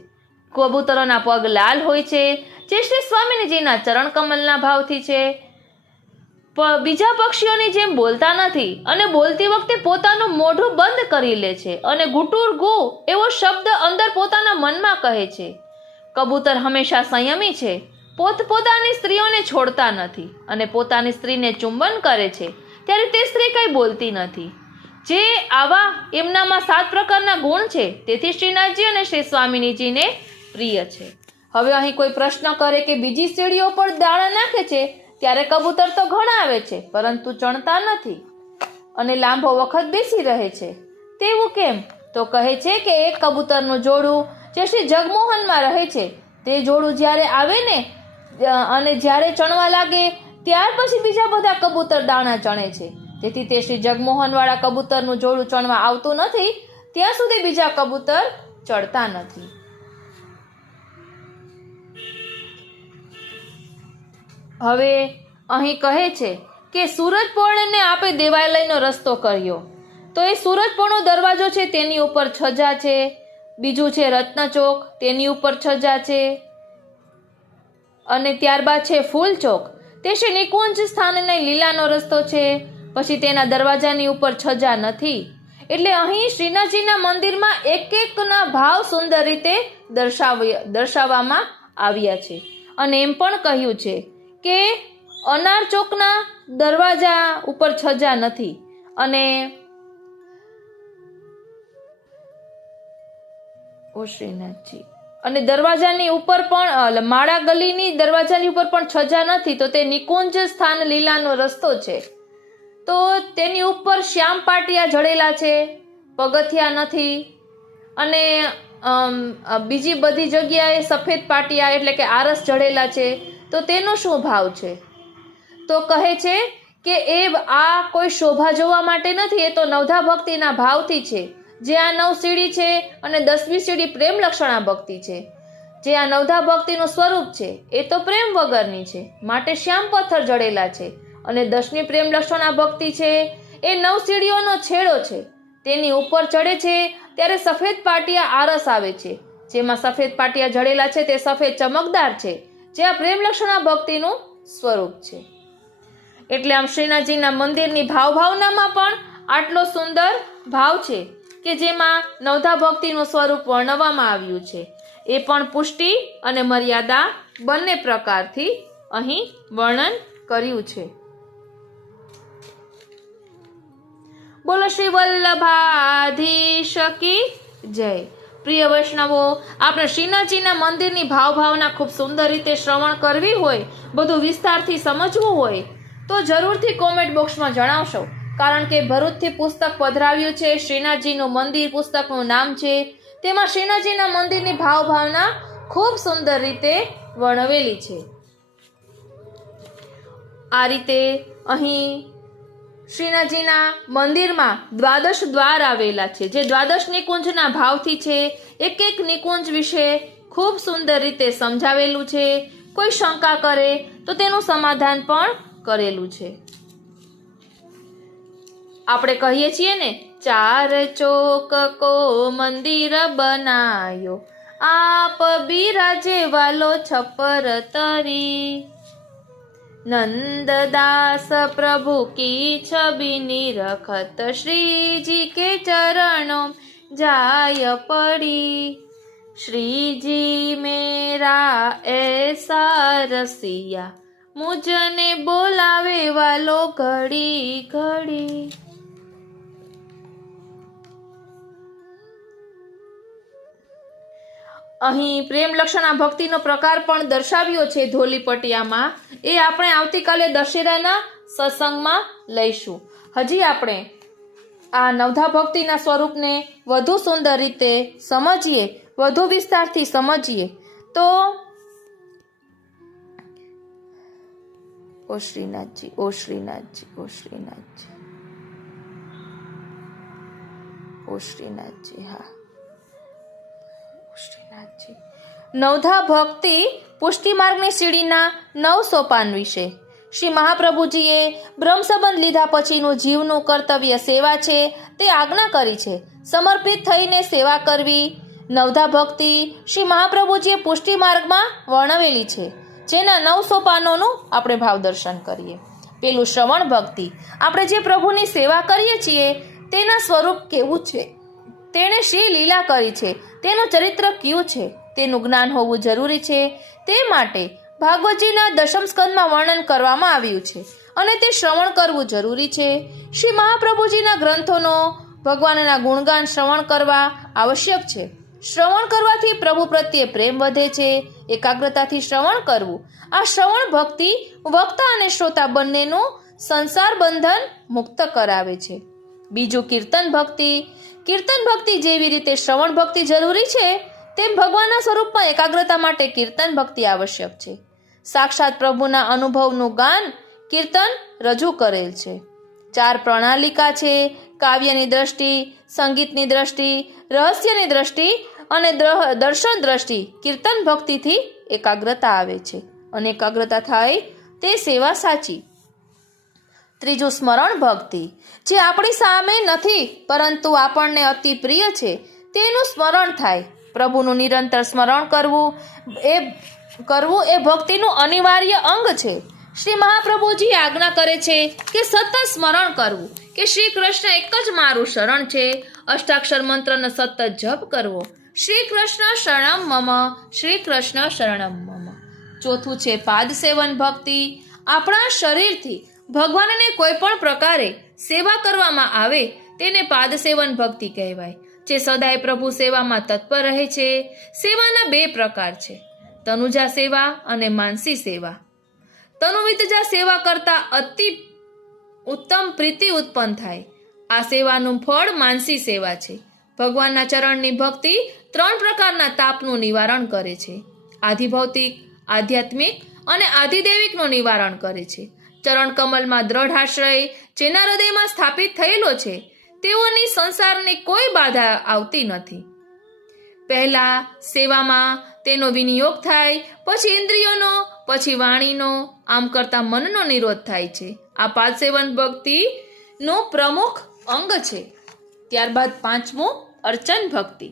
કબૂતરોના પગ લાલ હોય છે, જે શ્રી સ્વામિનીજીના ચરણ કમલના ભાવથી છે. બીજા પક્ષીઓની જેમ બોલતા નથી અને બોલતી વખતે પોતાનું મોઢું બંધ કરી લે છે અને ગુટુર ગુ એવો શબ્દ અંદર પોતાના મનમાં કહે છે. કબૂતર હંમેશા સંયમી છે, પોતપોતાની સ્ત્રીઓને છોડતા નથી અને પોતાની સ્ત્રીને ચુંબન કરે છે ત્યારે તે સ્ત્રી કંઈ બોલતી નથી. જે આવા એમનામાં 7 પ્રકારના ગુણ છે, તેથી શ્રીનાથજી અને શ્રી સ્વામિનીજીને પ્રિય છે. હવે અહીં કોઈ પ્રશ્ન કરે કે બીજી સીડીઓ પર દાણા નાખે છે ત્યારે કબૂતર તો ઘણા આવે છે પરંતુ ચણતા નથી અને લાંબો વખત બેસી રહે છે, તેવું કેમ? તો કહે છે કે એક કબૂતરનું જોડું જે શ્રી જગમોહનમાં રહે છે તે જોડું જ્યારે આવે ને અને જ્યારે ચણવા લાગે ત્યાર પછી બીજા બધા કબૂતર દાણા ચણે છે. તેથી તે શ્રી જગમોહનવાળા કબૂતરનું જોડું ચણવા આવતું નથી ત્યાં સુધી બીજા કબૂતર ચડતા નથી. હવે અહીં કહે છે કે સૂરજપર્ણને આપે દેવાલયનો રસ્તો કર્યો. તો એ સૂરજપર્ણનો દરવાજો છે તેની ઉપર છજા છે, બીજું છે રત્નચોક તેની ઉપર છજા છે, અને ત્યારબાદ છે ફૂલ ચોક તે છે નિકુંજ સ્થાનને લીલાનો રસ્તો છે. પછી તેના દરવાજાની ઉપર છજા નથી. એટલે અહીં શ્રીનાથજીના મંદિરમાં એક એકના ભાવ સુંદર રીતે દર્શાવવામાં આવ્યા છે. અને એમ પણ કહ્યું છે કે અનાર ચોકના દરવાજા ઉપર છજા નથી, અને શ્રીનાથજી અને દરવાજાની ઉપર પણ માળા ગલીની દરવાજાની ઉપર પણ છજા નથી. તો તે નિકુંજ સ્થાન લીલાનો રસ્તો છે. તો તેની ઉપર શ્યામ પાટિયા જડેલા છે, પગથિયા નથી, અને બીજી બધી જગ્યાએ સફેદ પાટિયા એટલે કે આરસ જડેલા છે. તો તેનો શું ભાવ છે? તો કહે છે કે આ કોઈ શોભા જોવા માટે નથી, એ તો નવધા ભક્તિના ભાવથી છે. જે આ 9 સીડી છે અને 10મી સીડી પ્રેમ લક્ષણા ભક્તિ છે. જે આ નવધા ભક્તિનું સ્વરૂપ છે એ તો પ્રેમ વગરની છે, માટે શ્યામ પથ્થર જડેલા છે. અને 10મી પ્રેમ લક્ષણા ભક્તિ છે એ 9 સીડીઓનો છેડો છે. તેની ઉપર ચડે છે ત્યારે સફેદ પાટિયા આરસ આવે છે. જેમાં સફેદ પાટિયા જડેલા છે તે સફેદ ચમકદાર છે, જે આ પ્રેમ લક્ષણા ભક્તિનું સ્વરૂપ છે. એટલે આમ શ્રીનાથજીના મંદિરની ભાવનામાં પણ આટલો સુંદર ભાવ છે કે જેમાં નવધા ભક્તિનું સ્વરૂપ વર્ણવવામાં આવ્યું છે. એ પણ પુષ્ટિ અને મર્યાદા બંને પ્રકારથી અહીં વર્ણન કર્યું છે. બોલો શ્રી વલ્લભાધીશ કી જય. પ્રિય વૈષ્ણવો, આપણે શ્રીનાથજીના મંદિરની ભાવના ખૂબ સુંદર રીતે શ્રવણ કરવી હોય, બધું વિસ્તારથી સમજવું હોય તો જરૂરથી કોમેન્ટ બોક્સમાં જણાવશો. કારણ કે ભરૂચથી પુસ્તક પધરાવ્યું છે, શ્રીનાથજીનું મંદિર પુસ્તકનું નામ છે. તેમાં શ્રીનાથજીના મંદિરની ભાવના ખૂબ સુંદર રીતે વર્ણવેલી છે. આ રીતે અહીં શ્રીનાથજીના મંદિરમાં 12 દ્વાર આવેલા છે, જે 12 નિકુંજના ભાવથી છે. એક એક નિકુંજ વિશે ખૂબ સુંદર રીતે સમજાવેલું છે. કોઈ શંકા કરે તો તેનું સમાધાન પણ કરેલું છે. આપણે કહીએ છીએ ને, 4 ચોક કો મંદિર બનાયો, આપ બિરાજે વાલો છપર તરી, नंददास प्रभु की छवि निरखत श्री जी के चरणों जाय पड़ी, श्री जी मेरा ऐसा रसिया मुझने बोलावे वालो घड़ी घड़ी। અહીં પ્રેમ લક્ષણા ભક્તિનો પ્રકાર પણ દર્શાવ્યો છે ધોલીપટિયામાં. એ આપણે આવતીકાલે દશેરાના સત્સંગમાં લઈશું. હજી આપણે આ નવધા ભક્તિના સ્વરૂપને વધુ સુંદર રીતે સમજીએ, વધુ વિસ્તારથી સમજીએ તો ઓ શ્રીનાથજી, ઓ શ્રીનાથજી, ઓ શ્રીનાથજી, ઓ શ્રીનાથજી. હા, નવધા ભક્તિ પુષ્ટિ માર્ગની સીડીના 9 સોપાન વિશે શ્રી મહાપ્રભુજીએ બ્રહ્મ સંબંધ લીધા પછીનું જીવનું કર્તવ્ય સેવા છે તે આજ્ઞા કરી છે. સમર્પિત થઈને સેવા કરવી નવધા ભક્તિ શ્રી મહાપ્રભુજીએ પુષ્ટિ માર્ગમાં વર્ણવેલી છે, જેના 9 સોપાનોનું આપણે ભાવ દર્શન કરીએ. પેલું શ્રવણ ભક્તિ, આપણે જે પ્રભુની સેવા કરીએ છીએ તેના સ્વરૂપ કેવું છે, તેણે શી લીલા કરી છે, તેનું ચરિત્ર કયું છે, તેનું જ્ઞાન હોવું જરૂરી છે. તે માટે ભાગવતજીના 10મ સ્કંદમાં વર્ણન કરવામાં આવ્યું છે અને તે શ્રવણ કરવું જરૂરી છે. શ્રી મહાપ્રભુજીના ગ્રંથોનો ભગવાનના ગુણગાન શ્રવણ કરવા આવશ્યક છે. શ્રવણ કરવાથી પ્રભુ પ્રત્યે પ્રેમ વધે છે. એકાગ્રતાથી શ્રવણ કરવું આ શ્રવણ ભક્તિ વક્તા અને શ્રોતા બંનેનું સંસાર બંધન મુક્ત કરાવે છે. બીજું કીર્તન ભક્તિ. કીર્તન ભક્તિ જેવી રીતે શ્રવણ ભક્તિ જરૂરી છે તેમ ભગવાનના સ્વરૂપમાં એકાગ્રતા માટે કીર્તન ભક્તિ આવશ્યક છે. સાક્ષાત પ્રભુના અનુભવનું ગાન કીર્તન રજૂ કરેલ છે. 4 પ્રણાલિકા છે: કાવ્યની દ્રષ્ટિ, સંગીતની દ્રષ્ટિ, રહસ્યની દ્રષ્ટિ અને દર્શન દ્રષ્ટિ. કીર્તન ભક્તિથી એકાગ્રતા આવે છે અને એકાગ્રતા થાય તે સેવા સાચી. ત્રીજું, સ્મરણ ભક્તિ. જે આપણી સામે નથી પરંતુ આપણને અતિ પ્રિય છે તેનું સ્મરણ થાય. પ્રભુનું નિરંતર સ્મરણ કરવું એ ભક્તિનું અનિવાર્ય અંગ છે. શ્રી મહાપ્રભુજી આજ્ઞા કરે છે કે સતત સ્મરણ કરવું, કે શ્રી કૃષ્ણ એક જ મારું શરણ છે. અષ્ટાક્ષર મંત્રનો સતત જપ કરવો. શ્રી કૃષ્ણ શરણમ મમ, શ્રી કૃષ્ણ શરણમ મમ. ચોથું છે પાદ સેવન ભક્તિ. આપણા શરીરથી ભગવાનને કોઈ પણ પ્રકારે સેવા કરવામાં આવે તેને પાદ સેવન ભક્તિ કહેવાય. જે સદાય પ્રભુ સેવામાં તત્પર રહે છે. સેવાના 2 પ્રકાર છે: તનુજા સેવા અને માનસી સેવા. તનુવિદજા સેવા કરતા અતિ ઉત્તમ પ્રીતિ ઉત્પન્ન થાય. આ સેવાનું ફળ માનસી સેવા છે. ભગવાનના ચરણની ભક્તિ 3 પ્રકારના તાપનું નિવારણ કરે છે: આધિભૌતિક, આધ્યાત્મિક અને આધિદૈવિકનું નિવારણ કરે છે. ચરણ કમલમાં દ્રઢ આશ્રય જેના હૃદયમાં સ્થાપિત થયેલો છે તેઓની સંસારની કોઈ બાધા આવતી નથી. પહેલા સેવામાં તેનો વિનિયોગ થાય, પછી ઇન્દ્રિયોનો, પછી વાણીનો, આમ કરતા મનનો નિરોધ થાય છે. આ પાદ સેવન ભક્તિનું પ્રમુખ અંગ છે. ત્યારબાદ 5મું, અર્ચન ભક્તિ.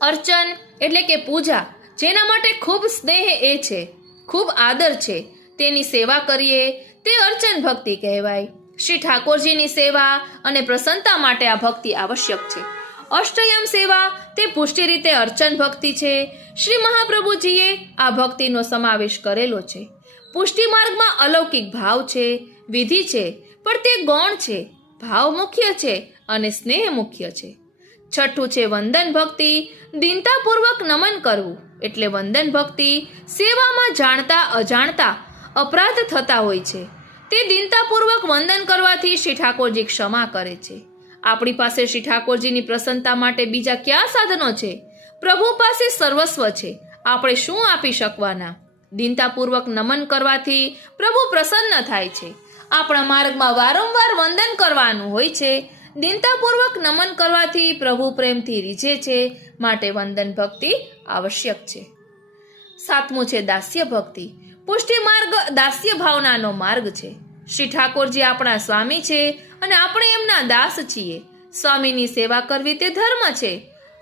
અર્ચન એટલે કે પૂજા, જેના માટે ખૂબ સ્નેહ એ છે, ખૂબ આદર છે, તેની સેવા કરીએ તે અર્ચન ભક્તિ કહેવાય. શ્રી ઠાકોરજીની સેવા અને પ્રસન્નતા માટે આ ભક્તિ આવશ્યક છે. અષ્ટયમ સેવા તે પુષ્ટિ રીતે અર્ચન ભક્તિ છે. શ્રી મહાપ્રભુજીએ આ ભક્તિનો સમાવેશ કરેલો છે. પુષ્ટિ માર્ગમાં અલૌકિક ભાવ છે, વિધિ છે, પણ તે ગૌણ છે. ભાવ મુખ્ય છે અને સ્નેહ મુખ્ય છે. છઠ્ઠું છે વંદન ભક્તિ. દીનતાપૂર્વક નમન કરવું એટલે વંદન ભક્તિ. સેવામાં જાણતા અજાણતા અપરાધ થતા હોય છે, તે દીનતાપૂર્વક વંદન કરવાથી શ્રી ઠાકોરજી ક્ષમા કરે છે. આપણી પાસે શ્રી ઠાકોરજીની પ્રસન્નતા માટે બીજા કયા સાધનો છે? પ્રભુ પાસે સર્વસ્વ છે, આપણે શું આપી શકવાના? દીનતાપૂર્વક નમન કરવાથી પ્રભુ પ્રસન્ન થાય છે. આપણા માર્ગમાં વારંવાર વંદન કરવાનું હોય છે. દીનતાપૂર્વક નમન કરવાથી પ્રભુ પ્રેમથી રીઝે છે, માટે વંદન ભક્તિ આવશ્યક છે. 7મું છે દાસ્ય ભક્તિ. પુષ્ટિ માર્ગ દાસ્ય ભાવનાનો માર્ગ છે. શ્રી ઠાકોરજી આપણા સ્વામી છે અને આપણે એમના દાસ છીએ. સ્વામીની સેવા કરવી તે ધર્મ છે.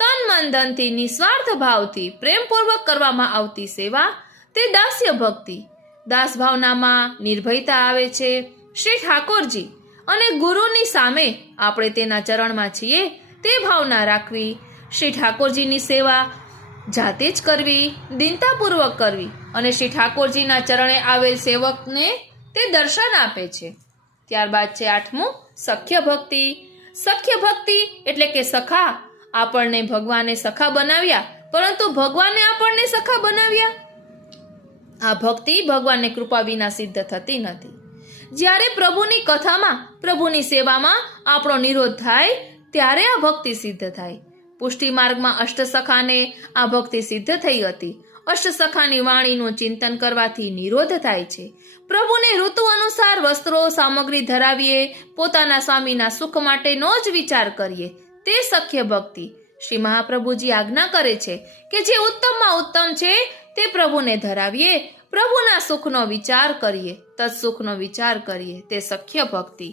તન મન ધનથી નિસ્વાર્થ ભાવથી પ્રેમપૂર્વક કરવામાં આવતી સેવા તે દાસ્ય ભક્તિ. દાસ ભાવનામાં નિર્ભયતા આવે છે. શ્રી ઠાકોરજી અને ગુરુની સામે આપણે તેના ચરણમાં છીએ તે ભાવના રાખવી. શ્રી ઠાકોરજીની સેવા જાતે જ કરવી, દીનતાપૂર્વક કરવી અને શ્રી ઠાકોરજીના ચરણે આવેલ સેવકને તે દર્શન આપે છે. ત્યારબાદ છે 8મું સખ્ય ભક્તિ. સખ્ય ભક્તિ એટલે કે સખા. આપણને ભગવાને સખા બનાવ્યા, પરંતુ ભગવાને આપણને સખા બનાવ્યા. આ ભક્તિ ભગવાનની કૃપા વિના સિદ્ધ થતી નથી. જ્યારે પ્રભુની કથામાં, પ્રભુની સેવામાં આપણો નિરોધ થાય ત્યારે આ ભક્તિ સિદ્ધ થાય. પુષ્ટિ માર્ગમાં અષ્ટસખાને આ ભક્તિ સિદ્ધ થઈ હતી. અષ્ટસખાની વાણીનું ચિંતન કરવાથી નિરોધ થાય છે. પ્રભુને ઋતુ અનુસાર વસ્ત્રો સામગ્રી ધરાવીએ, પોતાના સ્વામીના સુખ માટેનો જ વિચાર કરીએ, તે સખ્ય ભક્તિ. શ્રી મહાપ્રભુજી આજ્ઞા કરે છે કે જે ઉત્તમમાં ઉત્તમ છે તે પ્રભુને ધરાવીએ, પ્રભુના સુખનો વિચાર કરીએ, તત્સુખનો વિચાર કરીએ, તે સખ્ય ભક્તિ.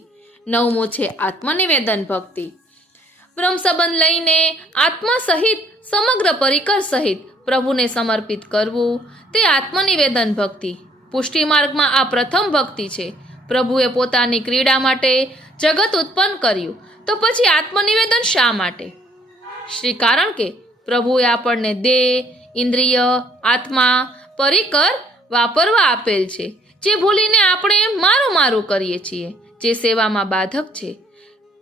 9મું છે આત્મનિવેદન ભક્તિ. બ્રહ્મ સંબંધ લઈને આત્મા સહિત, સમગ્ર પરિકર સહિત પ્રભુને સમર્પિત કરવું તે આત્મનિવેદન ભક્તિ. પુષ્ટિ માર્ગમાં આ પ્રથમ ભક્તિ છે. પ્રભુએ પોતાની ક્રીડા માટે જગત ઉત્પન્ન કર્યું, તો પછી આત્મનિવેદન શા માટે? કારણ કે પ્રભુએ આપણને દેહ, ઇન્દ્રિય, આત્મા, પરિકર વાપરવા આપેલ છે, જે ભૂલીને આપણે મારું કરીએ છીએ, જે સેવામાં બાધક છે.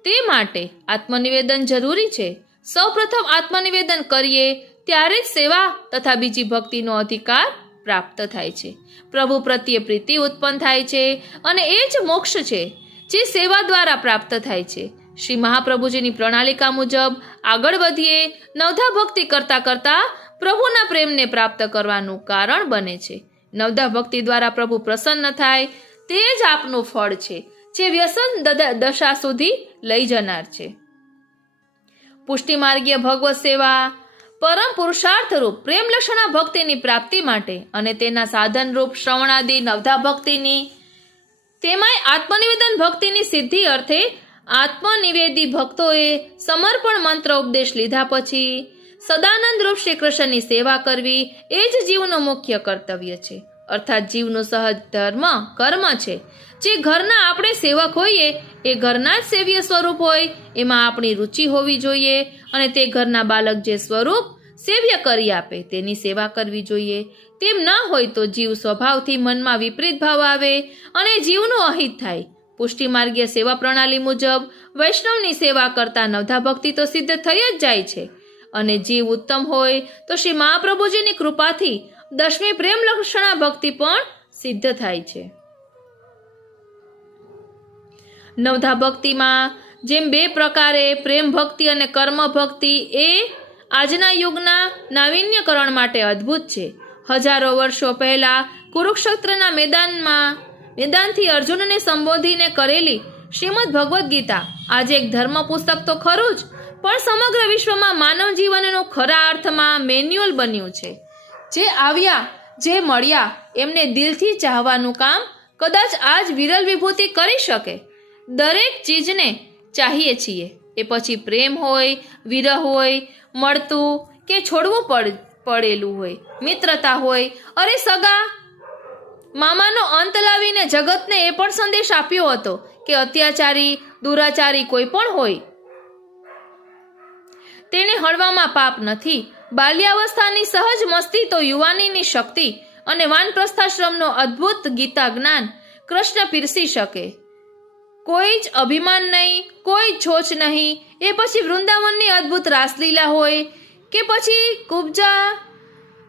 તે માટે આત્મનિવેદન જરૂરી છે. સૌપ્રથમ આત્મનિવેદન કરીએ ત્યારે જ સેવા તથા બીજી ભક્તિનો અધિકાર પ્રાપ્ત થાય છે. પ્રભુ પ્રત્યે પ્રીતિ ઉત્પન્ન થાય છે અને એ જ મોક્ષ છે જે સેવા દ્વારા પ્રાપ્ત થાય છે. શ્રી મહાપ્રભુજીની પ્રણાલિકા મુજબ આગળ વધીએ. નવધા ભક્તિ કરતા કરતા પ્રભુના પ્રેમને પ્રાપ્ત કરવાનું કારણ બને છે. નવધા ભક્તિ દ્વારા પ્રભુ પ્રસન્ન થાય તે જ આપનું ફળ છે, જે વ્યસન દશા સુધી લઈ જનાર છે. પુષ્ટિમાર્ગીય ભગવત સેવા પરમ પુરુષાર્થ રૂપ પ્રેમલક્ષણા ભક્તિની પ્રાપ્તિ માટે અને તેના સાધન રૂપ શ્રવણાદિ નવધા ભક્તિની, તેમાંય આત્મનિવેદન ભક્તિની સિદ્ધિ અર્થે આત્મનિવેદી ભક્તોએ સમર્પણ મંત્ર ઉપદેશ લીધા પછી સદાનંદ રૂપ શ્રી કૃષ્ણની સેવા કરવી એ જ જીવનું મુખ્ય કર્તવ્ય છે. અર્થાત જીવનું સહજ ધર્મ કર્મ છે. જે ઘરના આપણે સેવક હોઈએ એ ઘરના જ સેવ્ય સ્વરૂપ હોય એમાં આપણી રુચિ હોવી જોઈએ અને તે ઘરના બાલક જે સ્વરૂપ સેવ્ય કરી આપે તેની સેવા કરવી જોઈએ. તેમ ન હોય તો જીવ સ્વભાવથી મનમાં વિપરીત ભાવ આવે અને જીવનું અહિત થાય. પુષ્ટિમાર્ગીય સેવા પ્રણાલી મુજબ વૈષ્ણવની સેવા કરતા નવધા ભક્તિ તો સિદ્ધ થઈ જ જાય છે અને જીવ ઉત્તમ હોય તો શ્રી મહાપ્રભુજીની કૃપાથી 10મી પ્રેમ લક્ષણા ભક્તિ પણ સિદ્ધ થાય છે. નવધા ભક્તિમાં જેમ 2 પ્રકારે પ્રેમ ભક્તિ અને કર્મ ભક્તિ એ આજના યુગના નાવીન્યકરણ માટે અદ્ભુત છે. હજારો વર્ષો પહેલા કુરુક્ષેત્રના મેદાનથી અર્જુનને સંબોધીને કરેલી શ્રીમદ ભગવદ્ ગીતા આજે એક ધર્મ પુસ્તક તો ખરું જ, પણ સમગ્ર વિશ્વમાં માનવ જીવનનું ખરા અર્થમાં મેન્યુઅલ બન્યું છે. જે આવ્યા જે મળ્યા એમને દિલથી ચાહવાનું કામ કદાચ આજ વિરલ વિભૂતિ કરી શકે. દરેક ચીજને ચાહીએ છીએ, એ પછી પ્રેમ હોય, વિરહ હોય, મળતું કે છોડવું પડેલું હોય, મિત્રતા હોય. અરે સગા મામાનો અંત લાવીને જગતને એ પણ સંદેશ આપ્યો હતો કે અત્યાચારી દુરાચારી કોઈ પણ હોય તેને હળવામાં પાપ નથી. બાલ્યાવસ્થાની સહજ મસ્તી તો યુવાનીની શક્તિ અને વાનપ્રસ્થાશ્રમનો અદ્ભુત ગીતા જ્ઞાન કૃષ્ણ પીરસી શકે. કોઈ જ અભિમાન નહીં, કોઈ છોછ નહીં. એ પછી વૃંદાવનની અદ્ભુત રાસલીલા હોય કે પછી કુબ્જા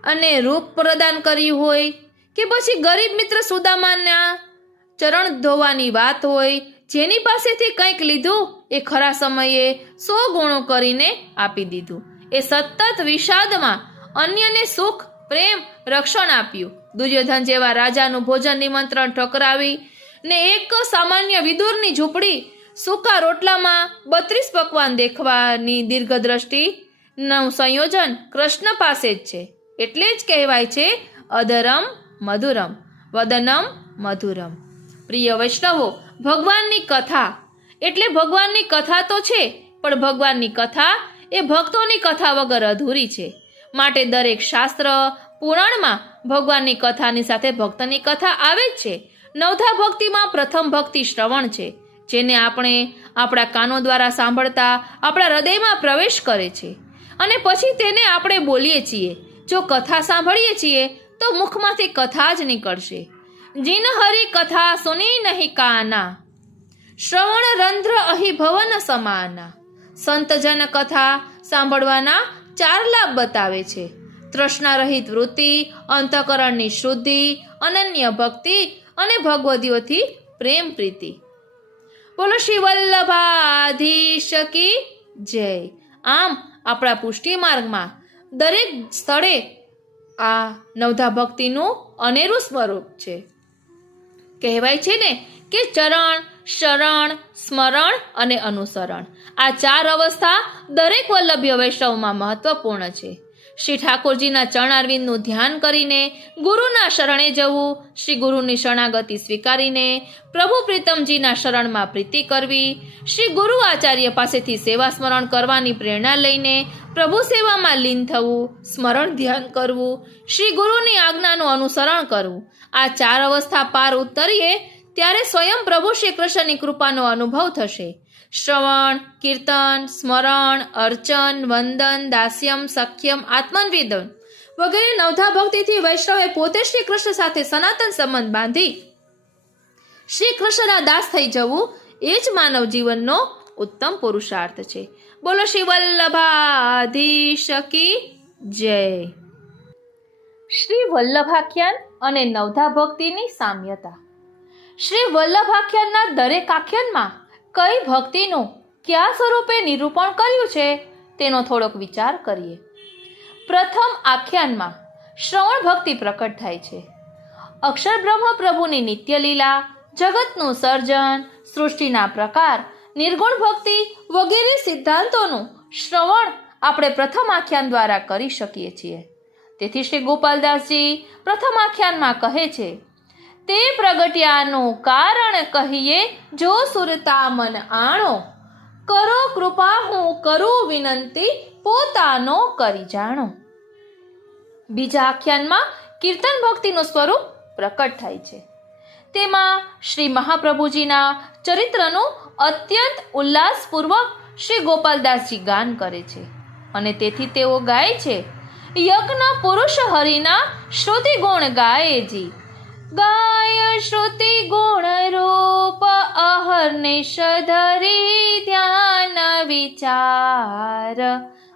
અને રૂપ પ્રદાન કર્યું હોય કે પછી ગરીબ મિત્ર સુદામાના ચરણ ધોવાની વાત હોય. જેની પાસેથી કંઈક લીધું એ ખરા સમયે 100 ગુણો કરીને આપી દીધું. એ સતત વિષાદમાં અન્યને સુખ પ્રેમ રક્ષણ આપ્યું. દુર્યોધન જેવા રાજાનું ભોજન નિમંત્રણ ઠકરાવી ને એક સામાન્ય વિદુરની ઝૂંપડી સૂકા રોટલામાં 32 પકવાન દેખવાની દીર્ઘદ્રષ્ટિનું સંયોજન કૃષ્ણ પાસે જ છે. એટલે જ કહેવાય છે અધરમ મધુરમ વદનમ મધુરમ. પ્રિય વૈષ્ણવો, ભગવાનની કથા એટલે ભગવાનની કથા તો છે, પણ ભગવાનની કથા એ ભક્તોની કથા વગર અધૂરી છે. માટે દરેક શાસ્ત્ર પુરાણમાં ભગવાનની કથાની સાથે ભક્તની કથા આવે જ છે. નવધા ભક્તિમાં પ્રથમ ભક્તિ શ્રવણ છે, જેને આપણે આપણા કાનો દ્વારા સાંભળતા આપણા હૃદયમાં પ્રવેશ કરે છે અને પછી તેને આપણે બોલીએ છીએ. જો કથા સાંભળીએ છીએ તો મુખમાંથી કથા જ નીકળશે. જીન હરી કથા સુની નહીં કાના, શ્રવણ રંધ્ર અહી ભવન સમાના. સંતજન કથા સાંભળવાના 4 લાભ બતાવે છે: તૃષ્ણા રહિત વૃત્તિ, અંતઃકરણની શુદ્ધિ, અનન્ય ભક્તિ અને ભગવદીઓથી પ્રેમ પ્રીતિ. બોલો શ્રી વલ્લભાધીશ કી જય. આમ આપણા પુષ્ટિ માર્ગમાં દરેક સ્થળે આ નવધા ભક્તિનું અનેરું સ્વરૂપ છે. કહેવાય છે ને કે ચરણ, શરણ, સ્મરણ અને અનુસરણ, આ 4 અવસ્થા દરેક વલ્લભ્ય વૈષ્ણવમાં મહત્વપૂર્ણ છે. શ્રી ઠાકોરજીના ચરણારવિંદનું ધ્યાન કરીને ગુરુના શરણે જવું, શ્રી ગુરુની શરણાગતિ સ્વીકારીને પ્રભુ પ્રીતમજીના શરણમાં પ્રીતિ કરવી, શ્રી ગુરુ આચાર્ય પાસેથી સેવા સ્મરણ કરવાની પ્રેરણા લઈને પ્રભુ સેવામાં લીન થવું, સ્મરણ ધ્યાન કરવું, શ્રી ગુરુની આજ્ઞાનું અનુસરણ કરવું. આ 4 અવસ્થા પાર ઉતરીએ ત્યારે સ્વયં પ્રભુ શ્રી કૃષ્ણની કૃપાનો અનુભવ થશે. શ્રવણ, કીર્તન, સ્મરણ, અર્ચન, વંદન, દાસ્યમ, સખ્યમ, આત્મનિવેદન વગેરે નવધા ભક્તિથી વૈષ્ણવે પોતે શ્રી કૃષ્ણ સાથે સનાતન સંબંધ બાંધી શ્રી કૃષ્ણના દાસ થઈ જવું એ જ માનવ જીવનનો ઉત્તમ પુરુષાર્થ છે. બોલો શ્રી વલ્લભાધીશ કી જય. શ્રી વલ્લભાખ્યાન અને નવધા ભક્તિની સામ્યતા. શ્રી વલ્લભાખ્યાનના દરેક આખ્યાનમાં કઈ ભક્તિનું કયા સ્વરૂપે નિરૂપણ કર્યું છે તેનો થોડોક વિચાર કરીએ. પ્રથમ આખ્યાનમાં શ્રવણ ભક્તિ પ્રકટ થાય છે. અક્ષર બ્રહ્મ પ્રભુની નિત્ય લીલા જગતનું સર્જન, સૃષ્ટિના પ્રકાર, નિર્ગુણ ભક્તિ વગેરે સિદ્ધાંતોનું શ્રવણ આપણે પ્રથમ આખ્યાન દ્વારા કરી શકીએ છીએ. તેથી શ્રી ગોપાલદાસજી પ્રથમ આખ્યાનમાં કહે છે, તે પ્રગટ્યાનું કારણ કહીએ જો સુરતા મન આણો, કરો કૃપા હું કરું વિનંતી પોતાનો કરી જાણો. બીજા આખ્યાનમાં કીર્તન ભક્તિનું સ્વરૂપ પ્રકટ થાય છે. તેમાં શ્રી મહાપ્રભુજીના ચરિત્રનું અત્યંત ઉલ્લાસપૂર્વક શ્રી ગોપાલદાસજી ગાન કરે છે અને તેથી તેઓ ગાય છે, યજ્ઞ પુરુષ હરિના શ્રુતિ ગુણ ગાયજી, ગાય શ્રુતિ ગુણ રૂપ અહર્નિશ ધરી ધ્યાન વિચાર,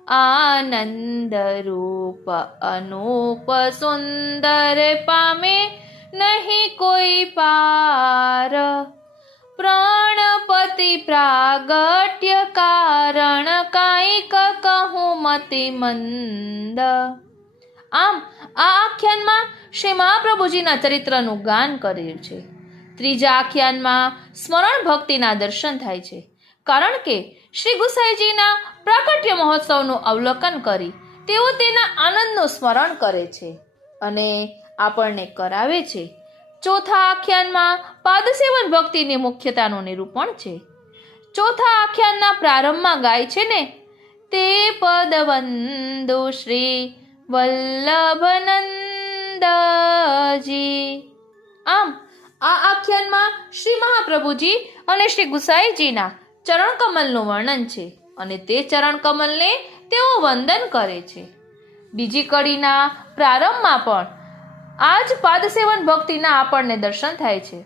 આનંદ રૂપ અનુપ સુંદર પામે નહીં કોઈ પાર, પ્રાણપતિ પ્રાગટ્ય કારણ કાંઈક કહું મતિ મંદ. આમ આ આખ્યાનમાં શ્રી મહાપ્રભુજીના ચરિત્રનું ગાન કર્યું છે. ત્રીજા આખ્યાનમાં સ્મરણ ભક્તિના દર્શન થાય છે, કારણ કે શ્રી ગુસાઈજીના પ્રાગટ્ય મહોત્સવનું અવલોકન કરી તેઓ તેના આનંદનું સ્મરણ કરે છે અને આપણને કરાવે છે. ચોથા આખ્યાનમાં પાદસેવન ભક્તિની મુખ્યતાનું નિરૂપણ છે. ચોથા આખ્યાનના પ્રારંભમાં ગાય છે ને, તે પદવંદુ શ્રી વલ્લભનંદજી. આમ આ આખ્યાનમાં શ્રી મહાપ્રભુજી અને શ્રી ગુસાઈજીના ચરણકમલનું વર્ણન છે અને તે ચરણકમલને તેઓ વંદન કરે છે. બીજી કડીના પ્રારંભમાં પણ આ જ પાદસેવન ભક્તિના આપણને દર્શન થાય છે.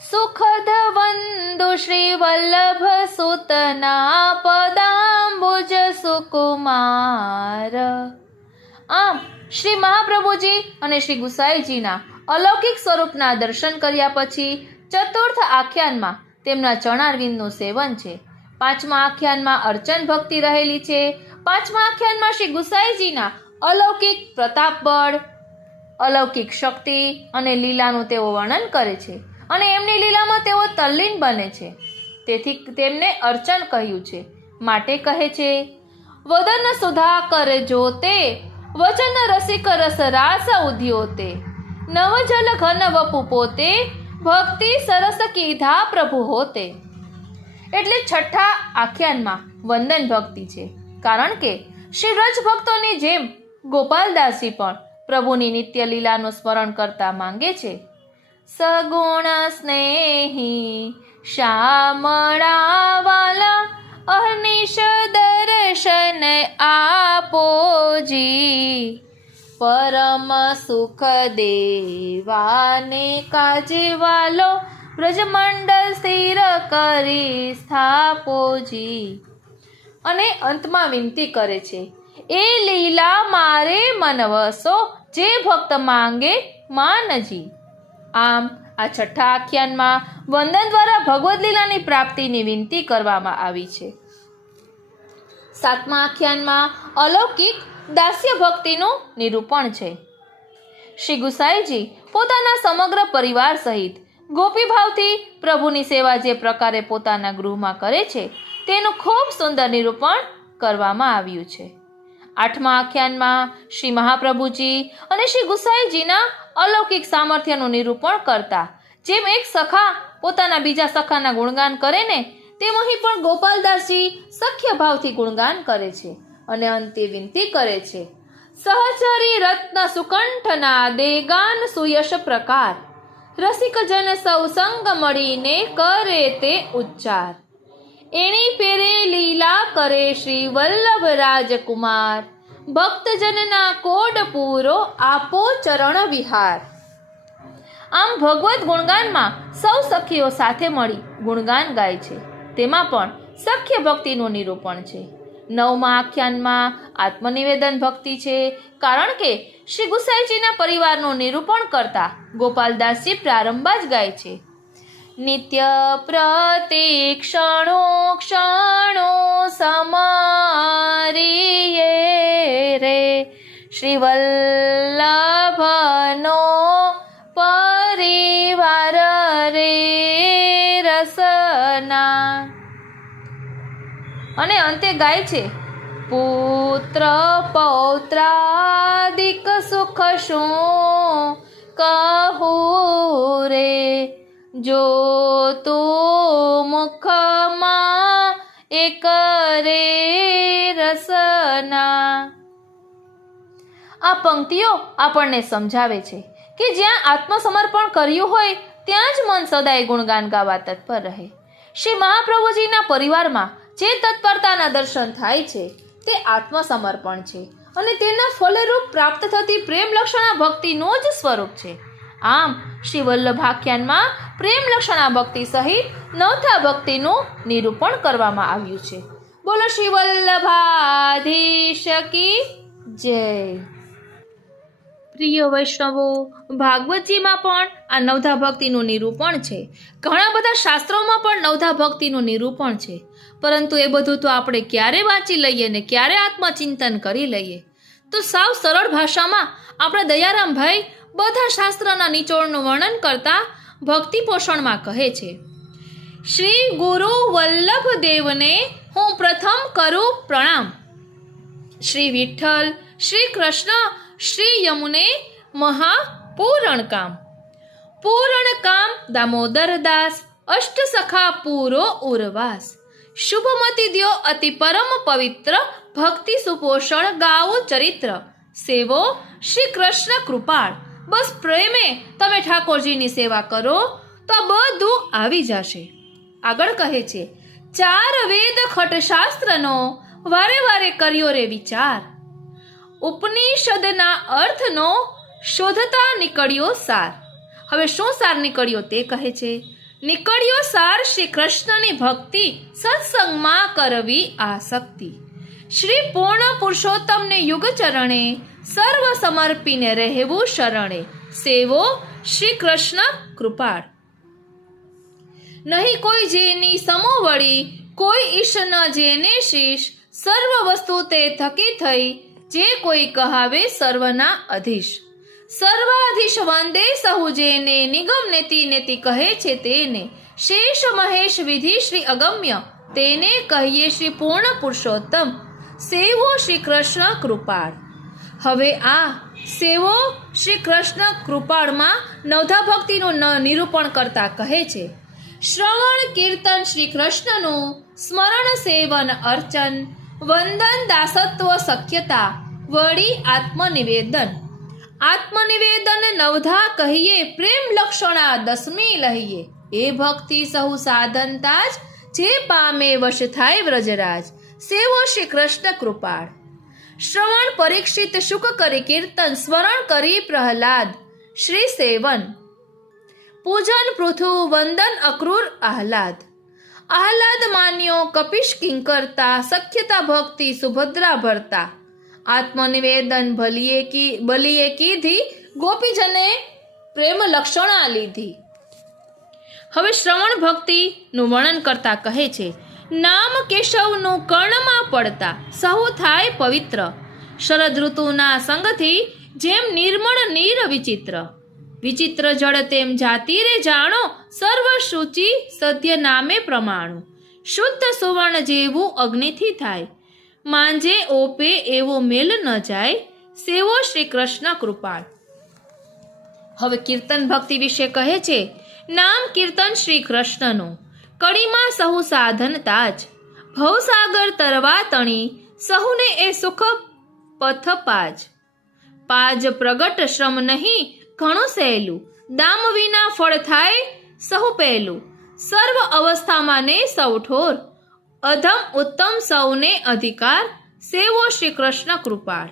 સુખદ વંદુ શ્રી વલ્લભ સુતના પદાંબુજ સુકુમાર. આમ શ્રી મહાપ્રભુજી અને શ્રી ગુસાઈજીના અલૌકિક સ્વરૂપના દર્શન કર્યા પછી ચતુર્થ આખ્યાનમાં તેમના ચરણારવિંદનું સેવન છે. પાંચમા આખ્યાનમાં અર્ચન ભક્તિ રહેલી છે. પાંચમા આખ્યાનમાં શ્રી ગુસાઈજીના અલૌકિક પ્રતાપ બળ, અલૌકિક શક્તિ અને લીલાનું તેઓ વર્ણન કરે છે અને એમની લીલામાં તેઓ તલ્લીન બને છે. તેથી તેમને અર્ચન કહ્યું છે. માટે કહે છે, વદન સુધા કર જોતે, વચન રસિક રસ રાસ ઉદ્યોતે, નવ જલ ઘન વપુ પોતે, ભક્તિ સરસ કીધા પ્રભુ હોતે. એટલે છઠ્ઠા આખ્યાનમાં વંદન ભક્તિ છે, કારણ કે શ્રી વ્રજ ભક્તોની જેમ ગોપાલદાસજી પણ પ્રભુની નિત્ય લીલાનું સ્મરણ કરતા માંગે છે. સગુણ સ્નેહી શ્યામળા વાલા, અહર્નિશ દર્શન આપોજી, પરમ સુખ દેવાને કાજે વાલો, બ્રજમંડળ સ્થિર કરી સ્થાપોજી. અને અંતમાં વિનંતી કરે છે, એ લીલા મારે મન વસો, જે ભક્ત માંગે માનજી. આમ આ છઠ્ઠા આખ્યાનમાં વંદન દ્વારા ભગવદ લીલાની પ્રાપ્તિની વિનંતી કરવામાં આવી છે. સાતમા આખ્યાનમાં અલૌકિક દાસ્ય ભક્તિનું નિરૂપણ છે. શ્રી ગુસાઈજી પોતાના સમગ્ર પરિવાર સહિત ગોપીભાવથી પ્રભુની સેવા જે પ્રકારે પોતાના ગૃહમાં કરે છે તેનું ખૂબ સુંદર નિરૂપણ કરવામાં આવ્યું છે. આઠમા આખ્યાનમાં શ્રી મહાપ્રભુજી અને શ્રી ગુસાઈજીના અલૌકિક સામર્થ્યનું નિરૂપણ કરતા જેમ એક સખા પોતાના બીજા સખાના ગુણગાન કરે ને, તેમ અહીં પણ ગોપાલદાસજી સખ્ય ભાવથી ગુણગાન કરે છે અને અંતે વિનંતી કરે છે, સહચરી રત્ન સુકંઠના દે ગાન સુયશ પ્રકાર, રસિક જન સૌ સંગ મળીને કરે તે ઉચ્ચાર, એણી પેરે લીલા કરે શ્રી વલ્લભ રાજકુમાર, ભક્તજનના કોડ પૂરો આપો ચરણ વિહાર. આમ ભગવત ગુણગાનમાં સૌ સખીઓ સાથે મળી ગુણગાન ગાય છે. તેમાં પણ સખ્ય ભક્તિનું નિરૂપણ છે. નવમા આખ્યાનમાં આત્મનિવેદન ભક્તિ છે, કારણ કે શ્રી ગુસાઈજીના પરિવારનું નિરૂપણ કરતા ગોપાલદાસજી પ્રારંભ જ ગાય છે, નિત્ય પ્રતિક્ષણો ક્ષણો સમારીએ રે, શ્રી વલ્લભનો પરિવાર અને અંતે ગાય છે, પુત્ર પૌત્રાદિક સુખ શું કહું રે, જો તું મુખમાં એક રે રસના. આ પંક્તિઓ આપણને સમજાવે છે કે જ્યાં આત્મસમર્પણ કર્યું હોય ત્યાં જ મન સદાય ગુણગાન ગાવા તત્પર રહે. શ્રી મહાપ્રભુજીના પરિવારમાં જે તત્પરતાના દર્શન થાય છે તે આત્મસમર્પણ છે અને તેના ફલરૂપ પ્રાપ્ત થતી પ્રેમ લક્ષણા ભક્તિનું જ સ્વરૂપ છે. આમ શ્રી વલ્લભાખ્યાનમાં પ્રેમ લક્ષણા ભક્તિ સહિત નવથા ભક્તિનું નિરૂપણ કરવામાં આવ્યું છે. બોલો શ્રી વલ્લભાધીશ કી જય. પ્રિય વૈષ્ણવો, ભાગવતજીમાં પણ આ નવધા ભક્તિનું નિરૂપણ છે. ઘણા બધા શાસ્ત્રોમાં પણ નવધા ભક્તિનું નિરૂપણ છે, પરંતુ એ બધું તો આપણે ક્યારે વાંચી લઈએ ને ક્યારે આત્મચિંતન કરી લઈએ. તો સાવ સરળ ભાષામાં આપણા દયારામભાઈ બધા શાસ્ત્રના નિચોડનું વર્ણન કરતા ભક્તિ પોષણમાં કહે છે, શ્રી ગુરુ વલ્લભ દેવને હું પ્રથમ કરું પ્રણામ. શ્રી વિઠ્ઠલ, શ્રી કૃષ્ણ, શ્રી યમુને મહાપૂરણ કામ. પૂરણ કામ દામોદર દાસ, અષ્ટ સખા પૂરો ઉર્વાસ. શુભમતી દ્યો અતિ પરમ પવિત્ર, ભક્તિ સુપોષણ ગાવું ચરિત્ર. સેવો શ્રી કૃષ્ણ કૃપાળ. બસ પ્રેમે તમે ઠાકોરજીની સેવા કરો તો આ બધું આવી જશે. આગળ કહે છે, ચાર વેદ ખટ શાસ્ત્રનો વારે વારે કર્યો રે વિચાર. ઉપનિષદના અર્થનો શોધતા નીકળ્યો સાર. હવે શું સાર નીકળ્યો તે કહે છે, નીકળ્યો સાર શ્રી કૃષ્ણની ભક્તિ, સત્સંગમાં કરવી આસક્તિ. શ્રી પૂર્ણ પુરુષોત્તમને યુગ ચરણે, સર્વ સમર્પીને રહેવું શરણે. સેવો શ્રી કૃષ્ણ કૃપાળ. નહીં કોઈ જેની સમો વળી, કોઈ ઈશ ન જેને શીશ. સર્વ વસ્તુ તે થકી થઈ, જે કોઈ કહાવે સર્વના અધીશ. સર્વાધીશ વંદે સહુ જેને, નિગમ નેતિ નેતિ કહે છે તેને. શેષ મહેશ વિધિ શ્રી અગમ્ય, તેને કહીએ શ્રી પૂર્ણ પુરુષોત્તમ. સેવો શ્રી કૃષ્ણ કૃપાળ. હવે આ સેવો શ્રી કૃષ્ણ કૃપાળમાં નવધા ભક્તિનું નિરૂપણ કરતા કહે છે, શ્રવણ કીર્તન શ્રી કૃષ્ણનું, સ્મરણ સેવન અર્ચન, વંદન દાસત્વ સખ્યતા, વળી આત્મનિવેદન. આત્મનિવેદન નવધા કહીએ, પ્રેમ લક્ષણા દસમી લહીએ. એ ભક્તિ સહુ સાધનતા જ, જે પામે વશ થાય વ્રજરાજ. સેવો શ્રી કૃષ્ણ કૃપાળ. શ્રવણ પરીક્ષિત શુક કરી કીર્તન, સ્મરણ કરી પ્રહલાદ શ્રી સેવન. પૂજન પૃથુ વંદન અક્રૂર આહલાદ. આહલાદ માન્યો કપિશ કિંકરતા, સખ્યતા ભક્તિ સુભદ્રા ભરતા. આત્મનિવેદન બલીએ કીધી, ગોપીજને પ્રેમ લક્ષણા લીધી. હવે શ્રવણ ભક્તિનું વર્ણન કરતા કહે છે, નામ કેશવનું કર્ણમાં પડતા, સહુ થાય પવિત્ર. શરદ ઋતુના સંગથી, જેમ નિર્મળ નીર વિચિત્ર. વિચિત્ર જળ તેમ જાતિ રે જાણો, સર્વ શુચિ સત્ય નામે પ્રમાણું. શુદ્ધ સુવર્ણ જેવું અગ્નિથી થાય, માંજે ઓપે એવો મેલ ન જાય. સેવો શ્રી કૃષ્ણ કૃપાળ. હવે કીર્તન ભક્તિ વિશે કહે છે, નામ કીર્તન શ્રી કૃષ્ણનું, કડીમાં સહુ સાધન તાજ. ભવસાગર તરવા તણી, સહુને એ સુખ પથ પાજ. પાજ પ્રગટ શ્રમ નહીં, ઘણું સહેલું. દામ વિના ફળ થાય સહુ પહેલું. સર્વ અવસ્થામાં ને સૌ ઠોર, અધમ ઉત્તમ સૌને અધિકાર. સેવો શ્રી કૃષ્ણ કૃપાળ.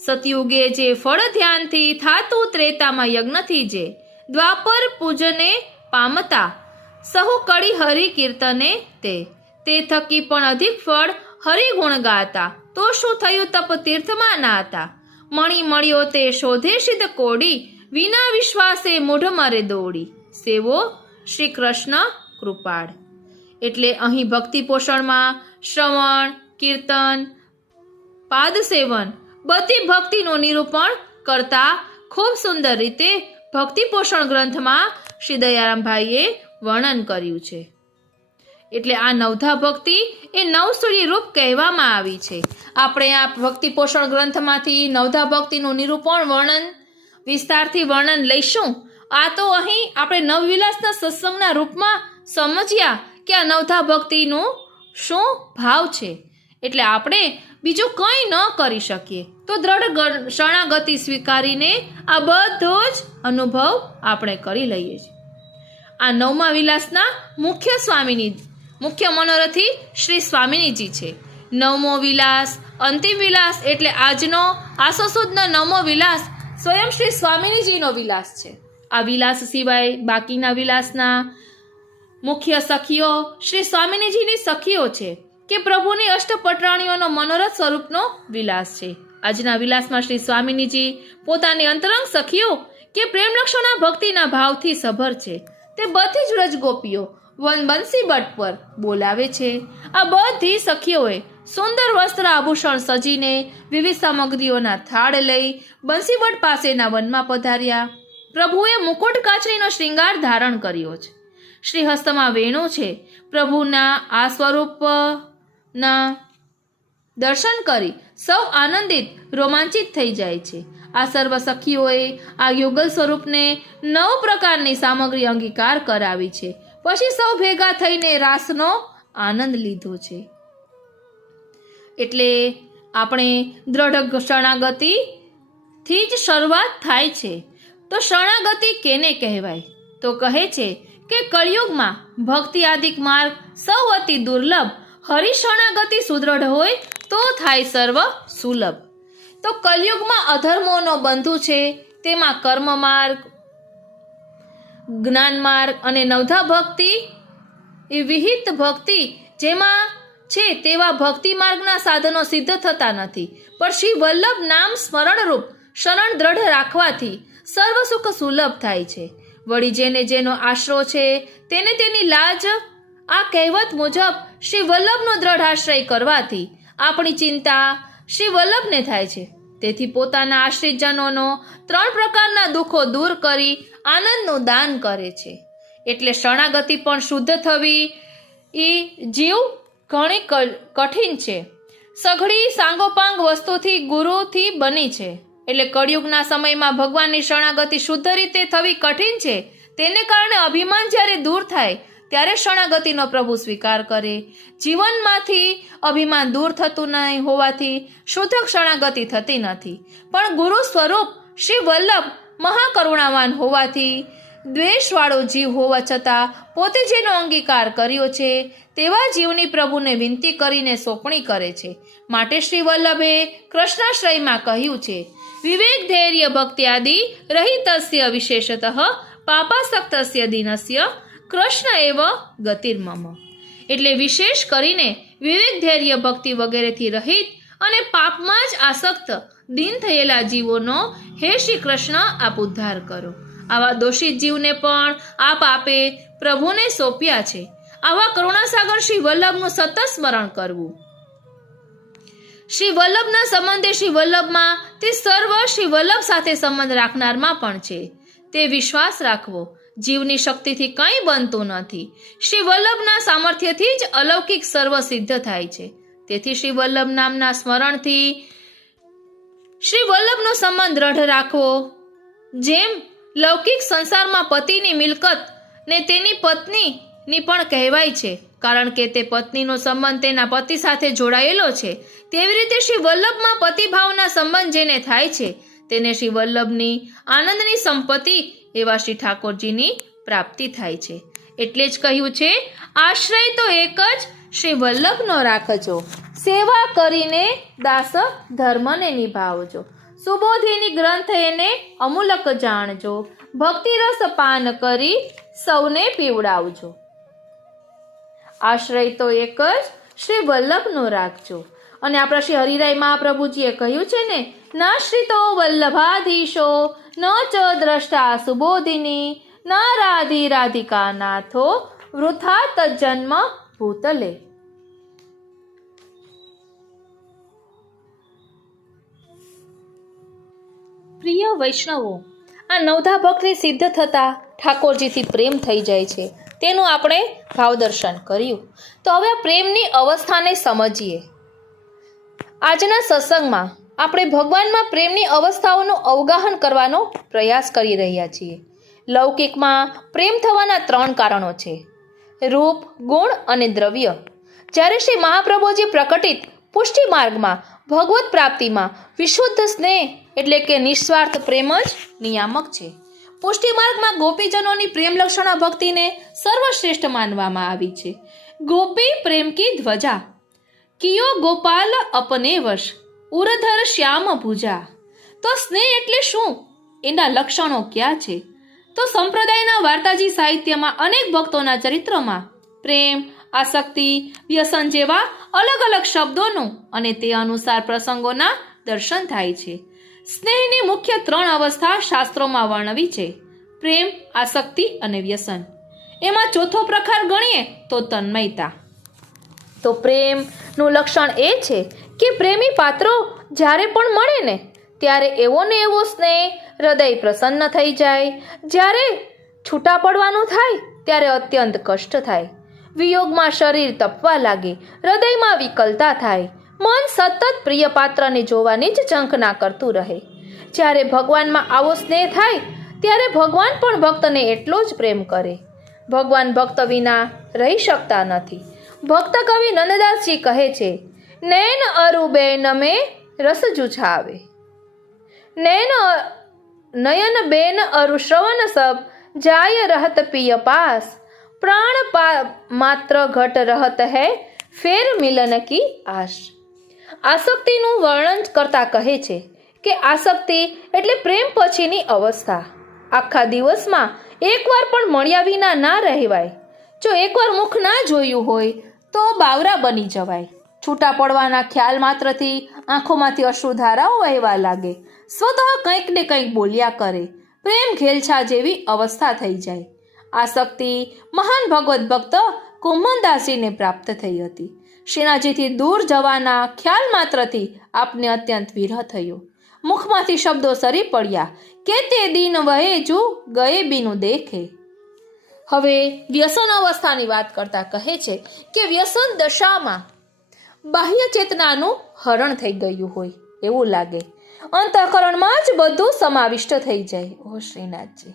સતયુગે જે ફળ ધ્યાનથી, થાતું ત્રેતામાં યજ્ઞથી જે. દ્વાપર પૂજને પામતા, સહુ કડી હરિ કીર્તને તે. તે થકી પણ અધિક ફળ હરિગુણ ગાતા. તો શું થયું તપ તીર્થમાં નાતા. મણી મળ્યો તે શોધે સિદ્ધ કોડી, વિના વિશ્વાસે મૂઢ મારે દોડી. સેવો શ્રી કૃષ્ણ કૃપાળ. એટલે અહીં ભક્તિ પોષણમાં શ્રવણ, કીર્તન, પાદ સેવન બધી ભક્તિનું નિરૂપણ કરતા ખૂબ સુંદર રીતે ભક્તિ પોષણ ગ્રંથમાં શ્રી દયારામભાઈએ વર્ણન કર્યું છે. એટલે આ નવધા ભક્તિ એ નવસૂરી રૂપ કહેવામાં આવી છે. આપણે આ ભક્તિ પોષણ ગ્રંથમાંથી નવધા ભક્તિનું નિરૂપણ વર્ણન વિસ્તારથી વર્ણન લઈશું. આ તો અહીં આપણે નવવિલાસના સત્સંગના રૂપમાં સમજ્યા કે આ નવધા ભક્તિનું શું ભાવ છે. એટલે આપણે બીજું કંઈ ન કરી શકીએ તો દ્રઢ શરણાગતિ સ્વીકારીને આ બધો જ અનુભવ આપણે કરી લઈએ છીએ. આ નવમા વિલાસના મુખ્ય મનોરથી શ્રી સ્વામિનીજી છે. નવમો વિલાસ અંતિમ વિલાસ એટલે આજનો આસો સુદનો નવમો વિલાસ સ્વયં શ્રી સ્વામિનીજીનો વિલાસ છે. આ વિલાસ સિવાય બાકીના વિલાસના મુખ્ય સખીઓ શ્રી સ્વામિનીજીની સખીઓ છે કે પ્રભુની અષ્ટપટરાણીઓનો મનોરથ સ્વરૂપનો વિલાસ છે. આજના વિલાસમાં શ્રી સ્વામિનીજી પોતાની અંતરંગ સખીઓ કે પ્રેમલક્ષણા ભક્તિના ભાવથી સભર છે તે બધી જ વ્રજગોપીઓ બંસી બટ પર બોલાવે છે. આ બધી સખીઓએ સુંદર વસ્ત્ર આભૂષણ સજીને વિવિધ સામગ્રીઓના થાળ લઈ બંસીબટ પાસેના વનમાં પધાર્યા. પ્રભુએ મુકુટ કાચરીનો શ્રૃંગાર ધારણ કર્યો છે. શ્રી હસ્તમાં વેણુ છે. પ્રભુના આ સ્વરૂપના દર્શન કરી સૌ આનંદિત રોમાંચિત થઈ જાય છે. આ સર્વ સખીઓએ આ યુગલ સ્વરૂપને 9 પ્રકારની સામગ્રી અંગીકાર કરાવી છે. પછી સૌ ભેગા થઈને રાસનો આનંદ લીધો છે. એટલે આપણે દ્રઢ શરણાગતિથી જ શરૂઆત થાય છે. તો શરણાગતિ કેને કહેવાય? તો કહે છે કે કળિયુગમાં ભક્તિ આદિક માર્ગ સૌ અતિ દુર્લભ, હરિશરણાગતિ સુદૃઢ હોય તો થાય સર્વ સુલભ. તો કલયુગમાં અધર્મોનો બંધુ છે. તેમાં કર્મ માર્ગ, જ્ઞાન માર્ગ અને નવધા ભક્તિ એ વિહિત ભક્તિ જેમાં છે તેવા ભક્તિ માર્ગના સાધનો સિદ્ધ થતા નથી. પણ શ્રી વલ્લભ નામ સ્મરણરૂપ શરણ દ્રઢ રાખવાથી સર્વ સુખ સુલભ થાય છે. વળી જેનો આશરો છે તેને તેની લાજ. આ કહેવત મુજબ શ્રી વલ્લભનો દ્રઢ આશ્રય કરવાથી આપણી ચિંતા શ્રી વલ્લભને થાય છે. તેથી પોતાના આશ્રિતજનોનો 3 પ્રકારના દુઃખો દૂર કરી આનંદનું દાન કરે છે. એટલે શરણાગતિ પણ શુદ્ધ થવી એ જીવ ઘણી કઠિન છે. સઘળી સાંગોપાંગ વસ્તુથી ગુરુથી બની છે. એટલે કળિયુગના સમયમાં ભગવાનની શરણાગતિ શુદ્ધ રીતે થવી કઠિન છે. તેને કારણે અભિમાન જ્યારે દૂર થાય ત્યારે શરણાગતિનો પ્રભુ સ્વીકાર કરે. જીવનમાંથી અભિમાન દૂર થતું નહીં હોવાથી શુદ્ધ શરણાગતિ થતી નથી. પણ ગુરુ સ્વરૂપ શ્રી વલ્લભ મહાકરુણાવાન હોવાથી દ્વેષવાળો જીવ હોવા છતાં પોતે જેનો અંગીકાર કર્યો છે તેવા જીવની પ્રભુને વિનંતી કરીને સોંપણી કરે છે. માટે શ્રી વલ્લભે કૃષ્ણાશ્રયમાં કહ્યું છે, વિવેક ધૈર્ય ભક્તિ આદિ રહિતસ્ય વિશેષતઃ પાપાસક્તસ્ય દીનસ્ય કૃષ્ણ એવ ગતિર્મમ. એટલે વિશેષ કરીને વિવેક ધૈર્ય ભક્તિ વગેરેથી રહિત અને પાપમાં જ આસક્ત દીન થયેલા જીવોનો હે શ્રી કૃષ્ણ આપ ઉદ્ધાર કરો. આવા દોષિત જીવને પણ આપ આપે પ્રભુને સોંપ્યા છે. આવા કરુણાસાગર શ્રી વલ્લભનું સતત સ્મરણ કરવું. શ્રી વલ્લભના સંબંધે શ્રી વલ્લભમાં તે સર્વ શ્રી વલ્લભ સાથે સંબંધ રાખનારમાં પણ છે તે વિશ્વાસ રાખવો. જીવની શક્તિથી કંઈ બનતું નથી. શ્રી વલ્લભના સામર્થ્યથી જ અલૌકિક સર્વ સિદ્ધ થાય છે. તેથી શ્રી વલ્લભ નામના સ્મરણથી શ્રી વલ્લભનો સંબંધ દ્રઢ રાખવો. જેમ લૌકિક સંસારમાં પતિની મિલકત ને તેની પત્નીની પણ કહેવાય છે, કારણ કે તે પત્નીનો સંબંધ તેના પતિ સાથે જોડાયેલો છે. તેવી રીતે શ્રી વલ્લભમાં પતિભાવના સંબંધ જેને થાય છે તેને શ્રી વલ્લભની આનંદની સંપત્તિ એવા શ્રી ઠાકોરજીની પ્રાપ્તિ થાય છે. એટલે જ કહ્યું છે, આશ્રય તો એક જ શ્રી વલ્લભનો રાખજો, સેવા કરીને દાસ ધર્મને નિભાવજો, સુબોધિની ગ્રંથ એને અમૂલક જાણજો, ભક્તિ રસ પાન કરી સૌને પીવડાવજો. આશ્રય તો એક જ શ્રી વલ્લભનો રાખજો. અને આપણા શ્રી હરિરાય મહાપ્રભુજીએ કહ્યું છે ને, નાશ્રિતો વલ્લભાધીશો ન ચ દ્રષ્ટા સુબોધિની ન રાધી રાધિકા નાથો વૃથા તજન્મ ભૂતલે. પ્રિય વૈષ્ણવો, આ નવધા ભક્તિ સિદ્ધ થતા ઠાકોરજીથી પ્રેમ થઈ જાય છે. તેનું આપણે ભાવદર્શન કર્યું. તો હવે પ્રેમની અવસ્થાને સમજીએ. આજના સત્સંગમાં આપણે ભગવાનમાં પ્રેમની અવસ્થાઓનું અવગાહન કરવાનો પ્રયાસ કરી રહ્યા છીએ. લૌકિકમાં પ્રેમ થવાના 3 કારણો છે: રૂપ, ગુણ અને દ્રવ્ય. જ્યારે શ્રી મહાપ્રભુજી પ્રકટિત પુષ્ટિ માર્ગમાં ભગવત પ્રાપ્તિમાં વિશુદ્ધ સ્નેહ એટલે કે નિસ્વાર્થ પ્રેમ જ નિયામક છે. પુષ્ટિ માર્ગમાં ગોપીજનોની પ્રેમ લક્ષણા ભક્તિને સર્વશ્રેષ્ઠ માનવામાં આવી છે. ગોપી પ્રેમ કી ધ્વજા, કિયો ગોપાલ અપને વશ, ઉરધર શ્યામ ભુજા. તો સ્નેહ એટલે શું? એના લક્ષણો ક્યાં છે? તો સંપ્રદાયના વાર્તાજી સાહિત્યમાં અનેક ભક્તોના ચરિત્રમાં પ્રેમ, આસક્તિ, વ્યસન જેવા અલગ અલગ શબ્દોનું અને તે અનુસાર પ્રસંગોના દર્શન થાય છે. સ્નેહની મુખ્ય 3 અવસ્થા શાસ્ત્રોમાં વર્ણવી છે: પ્રેમ, આસક્તિ અને વ્યસન. એમાં ચોથો પ્રકાર ગણીએ તો તન્મયતા. તો પ્રેમનું લક્ષણ એ છે કે પ્રેમી પાત્રો જ્યારે પણ મળે ને ત્યારે એવો ને એવો સ્નેહ, હૃદય પ્રસન્ન થઈ જાય. જ્યારે છૂટા પડવાનું થાય ત્યારે અત્યંત કષ્ટ થાય. વિયોગમાં શરીર તપવા લાગે, હૃદયમાં વિકલતા થાય, મન સતત પ્રિય પાત્રને જોવાની જ ઝંખના કરતું રહે. જ્યારે ભગવાનમાં આવો સ્નેહ થાય ત્યારે ભગવાન પણ ભક્તને એટલો જ પ્રેમ કરે. ભગવાન ભક્ત વિના રહી શકતા નથી. ભક્ત કવિ નંદદાસજી કહે છે, નૈન અરુ બેન મેં રસ જુછાવે, નયન બેન અરુ શ્રવણ સબ, જાય રહત પિય પાસ, પ્રાણ માત્ર ઘટ રહત હૈ, ફેર મિલન કી આશ. આસક્તિનું વર્ણન કરતા કહે છે કે આસક્તિ એટલે પ્રેમ પછીની અવસ્થા. આખા દિવસમાં એકવાર પણ મળ્યા વિના ના રહેવાય. જો એકવાર મુખ ના જોયું હોય તો બાવરા બની જવાય. છૂટા પડવાના ખ્યાલ માત્રથી આંખોમાંથી અશ્રુધારાઓ વહેવા લાગે. સ્વતઃ કંઈક ને કંઈક બોલ્યા કરે. પ્રેમ ઘેલછા જેવી અવસ્થા થઈ જાય. આસક્તિ મહાન ભગવત ભક્ત કુંભનદાસજીને પ્રાપ્ત થઈ હતી. શ્રીનાથજીથી દૂર જવાના ખ્યાલ માત્રથી આપને અત્યંત વિરહ થયો. મુખમાંથી શબ્દો સરી પડ્યા કે તે દિન વહે જુ ગયે બિનું દેખે. હવે વ્યસન અવસ્થાની વાત કરતા કહે છે કે વ્યસન દશામાં બાહ્ય ચેતનાનું હરણ થઈ ગયું હોય એવું લાગે. અંતઃકરણમાં જ બધું સમાવિષ્ટ થઈ જાય. ઓ શ્રીનાથજી,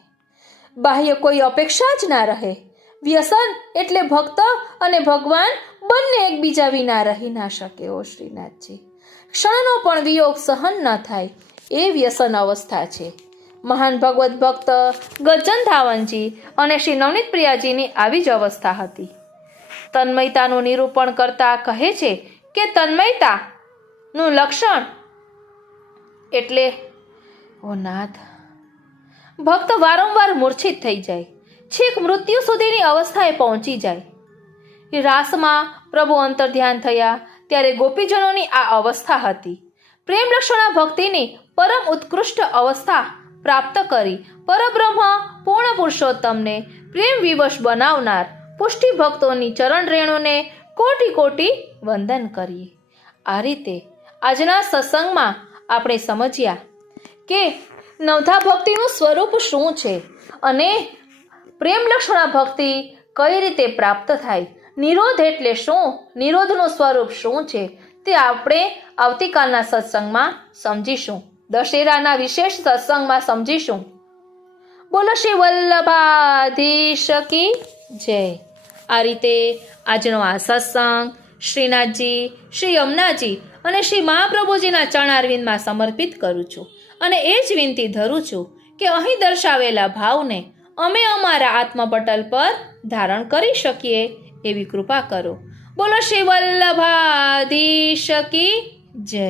બાહ્ય કોઈ અપેક્ષા જ ના રહે. વ્યસન એટલે ભક્ત અને ભગવાન બંને એકબીજા વિના રહી ના શકે. ઓ શ્રીનાથજી, ક્ષણનો પણ વિયોગ સહન ન થાય એ વ્યસન અવસ્થા છે. મહાન ભગવત ભક્ત ગજ્જન ધાવનજી અને શ્રી નવનીત પ્રિયાજીની આવી જ અવસ્થા હતી. તન્મયતાનું નિરૂપણ કરતા કહે છે કે તન્મયતાનું લક્ષણ એટલે ઓ નાથ, ભક્ત વારંવાર મૂર્છિત થઈ જાય, છેક મૃત્યુ સુધીની અવસ્થાએ પહોંચી જાય. રાસમાં પ્રભુ અંતર્ધ્યાન થયા ત્યારે ગોપીજનોની આ અવસ્થા હતી. પ્રેમ લક્ષણા ભક્તિની પરમ ઉત્કૃષ્ટ અવસ્થા પ્રાપ્ત કરી પરબ્રહ્મ પૂર્ણ પુરુષોત્તમને પ્રેમ વિવશ બનાવનાર પુષ્ટિ ભક્તોની ચરણ રેણુને કોટી કોટી વંદન કરીએ. આ રીતે આજના સત્સંગમાં આપણે સમજ્યા કે નવધા ભક્તિનું સ્વરૂપ શું છે અને પ્રેમ લક્ષણા ભક્તિ કઈ રીતે પ્રાપ્ત થાય, નિરોધ એટલે શું, નિરોધનું સ્વરૂપ શું છે, તે આપણે આવતીકાલના સત્સંગમાં સમજીશું. દશેરાના વિશેષ સત્સંગમાં સમજીશું. બોલો શ્રી વલ્લભાધીશ કી જય. આ રીતે આજનો આ સત્સંગ શ્રીનાથજી, શ્રી યમુનાજી અને શ્રી મહાપ્રભુજીના ચરણારવિંદમાં સમર્પિત કરું છું અને એ જ વિનંતી ધરું છું કે અહીં દર્શાવેલા ભાવને અમે અમારા આત્મપટલ પર ધારણ કરી શકીએ એવી કૃપા કરો. બોલો શ્રી વલ્લભાધીશ કી જય.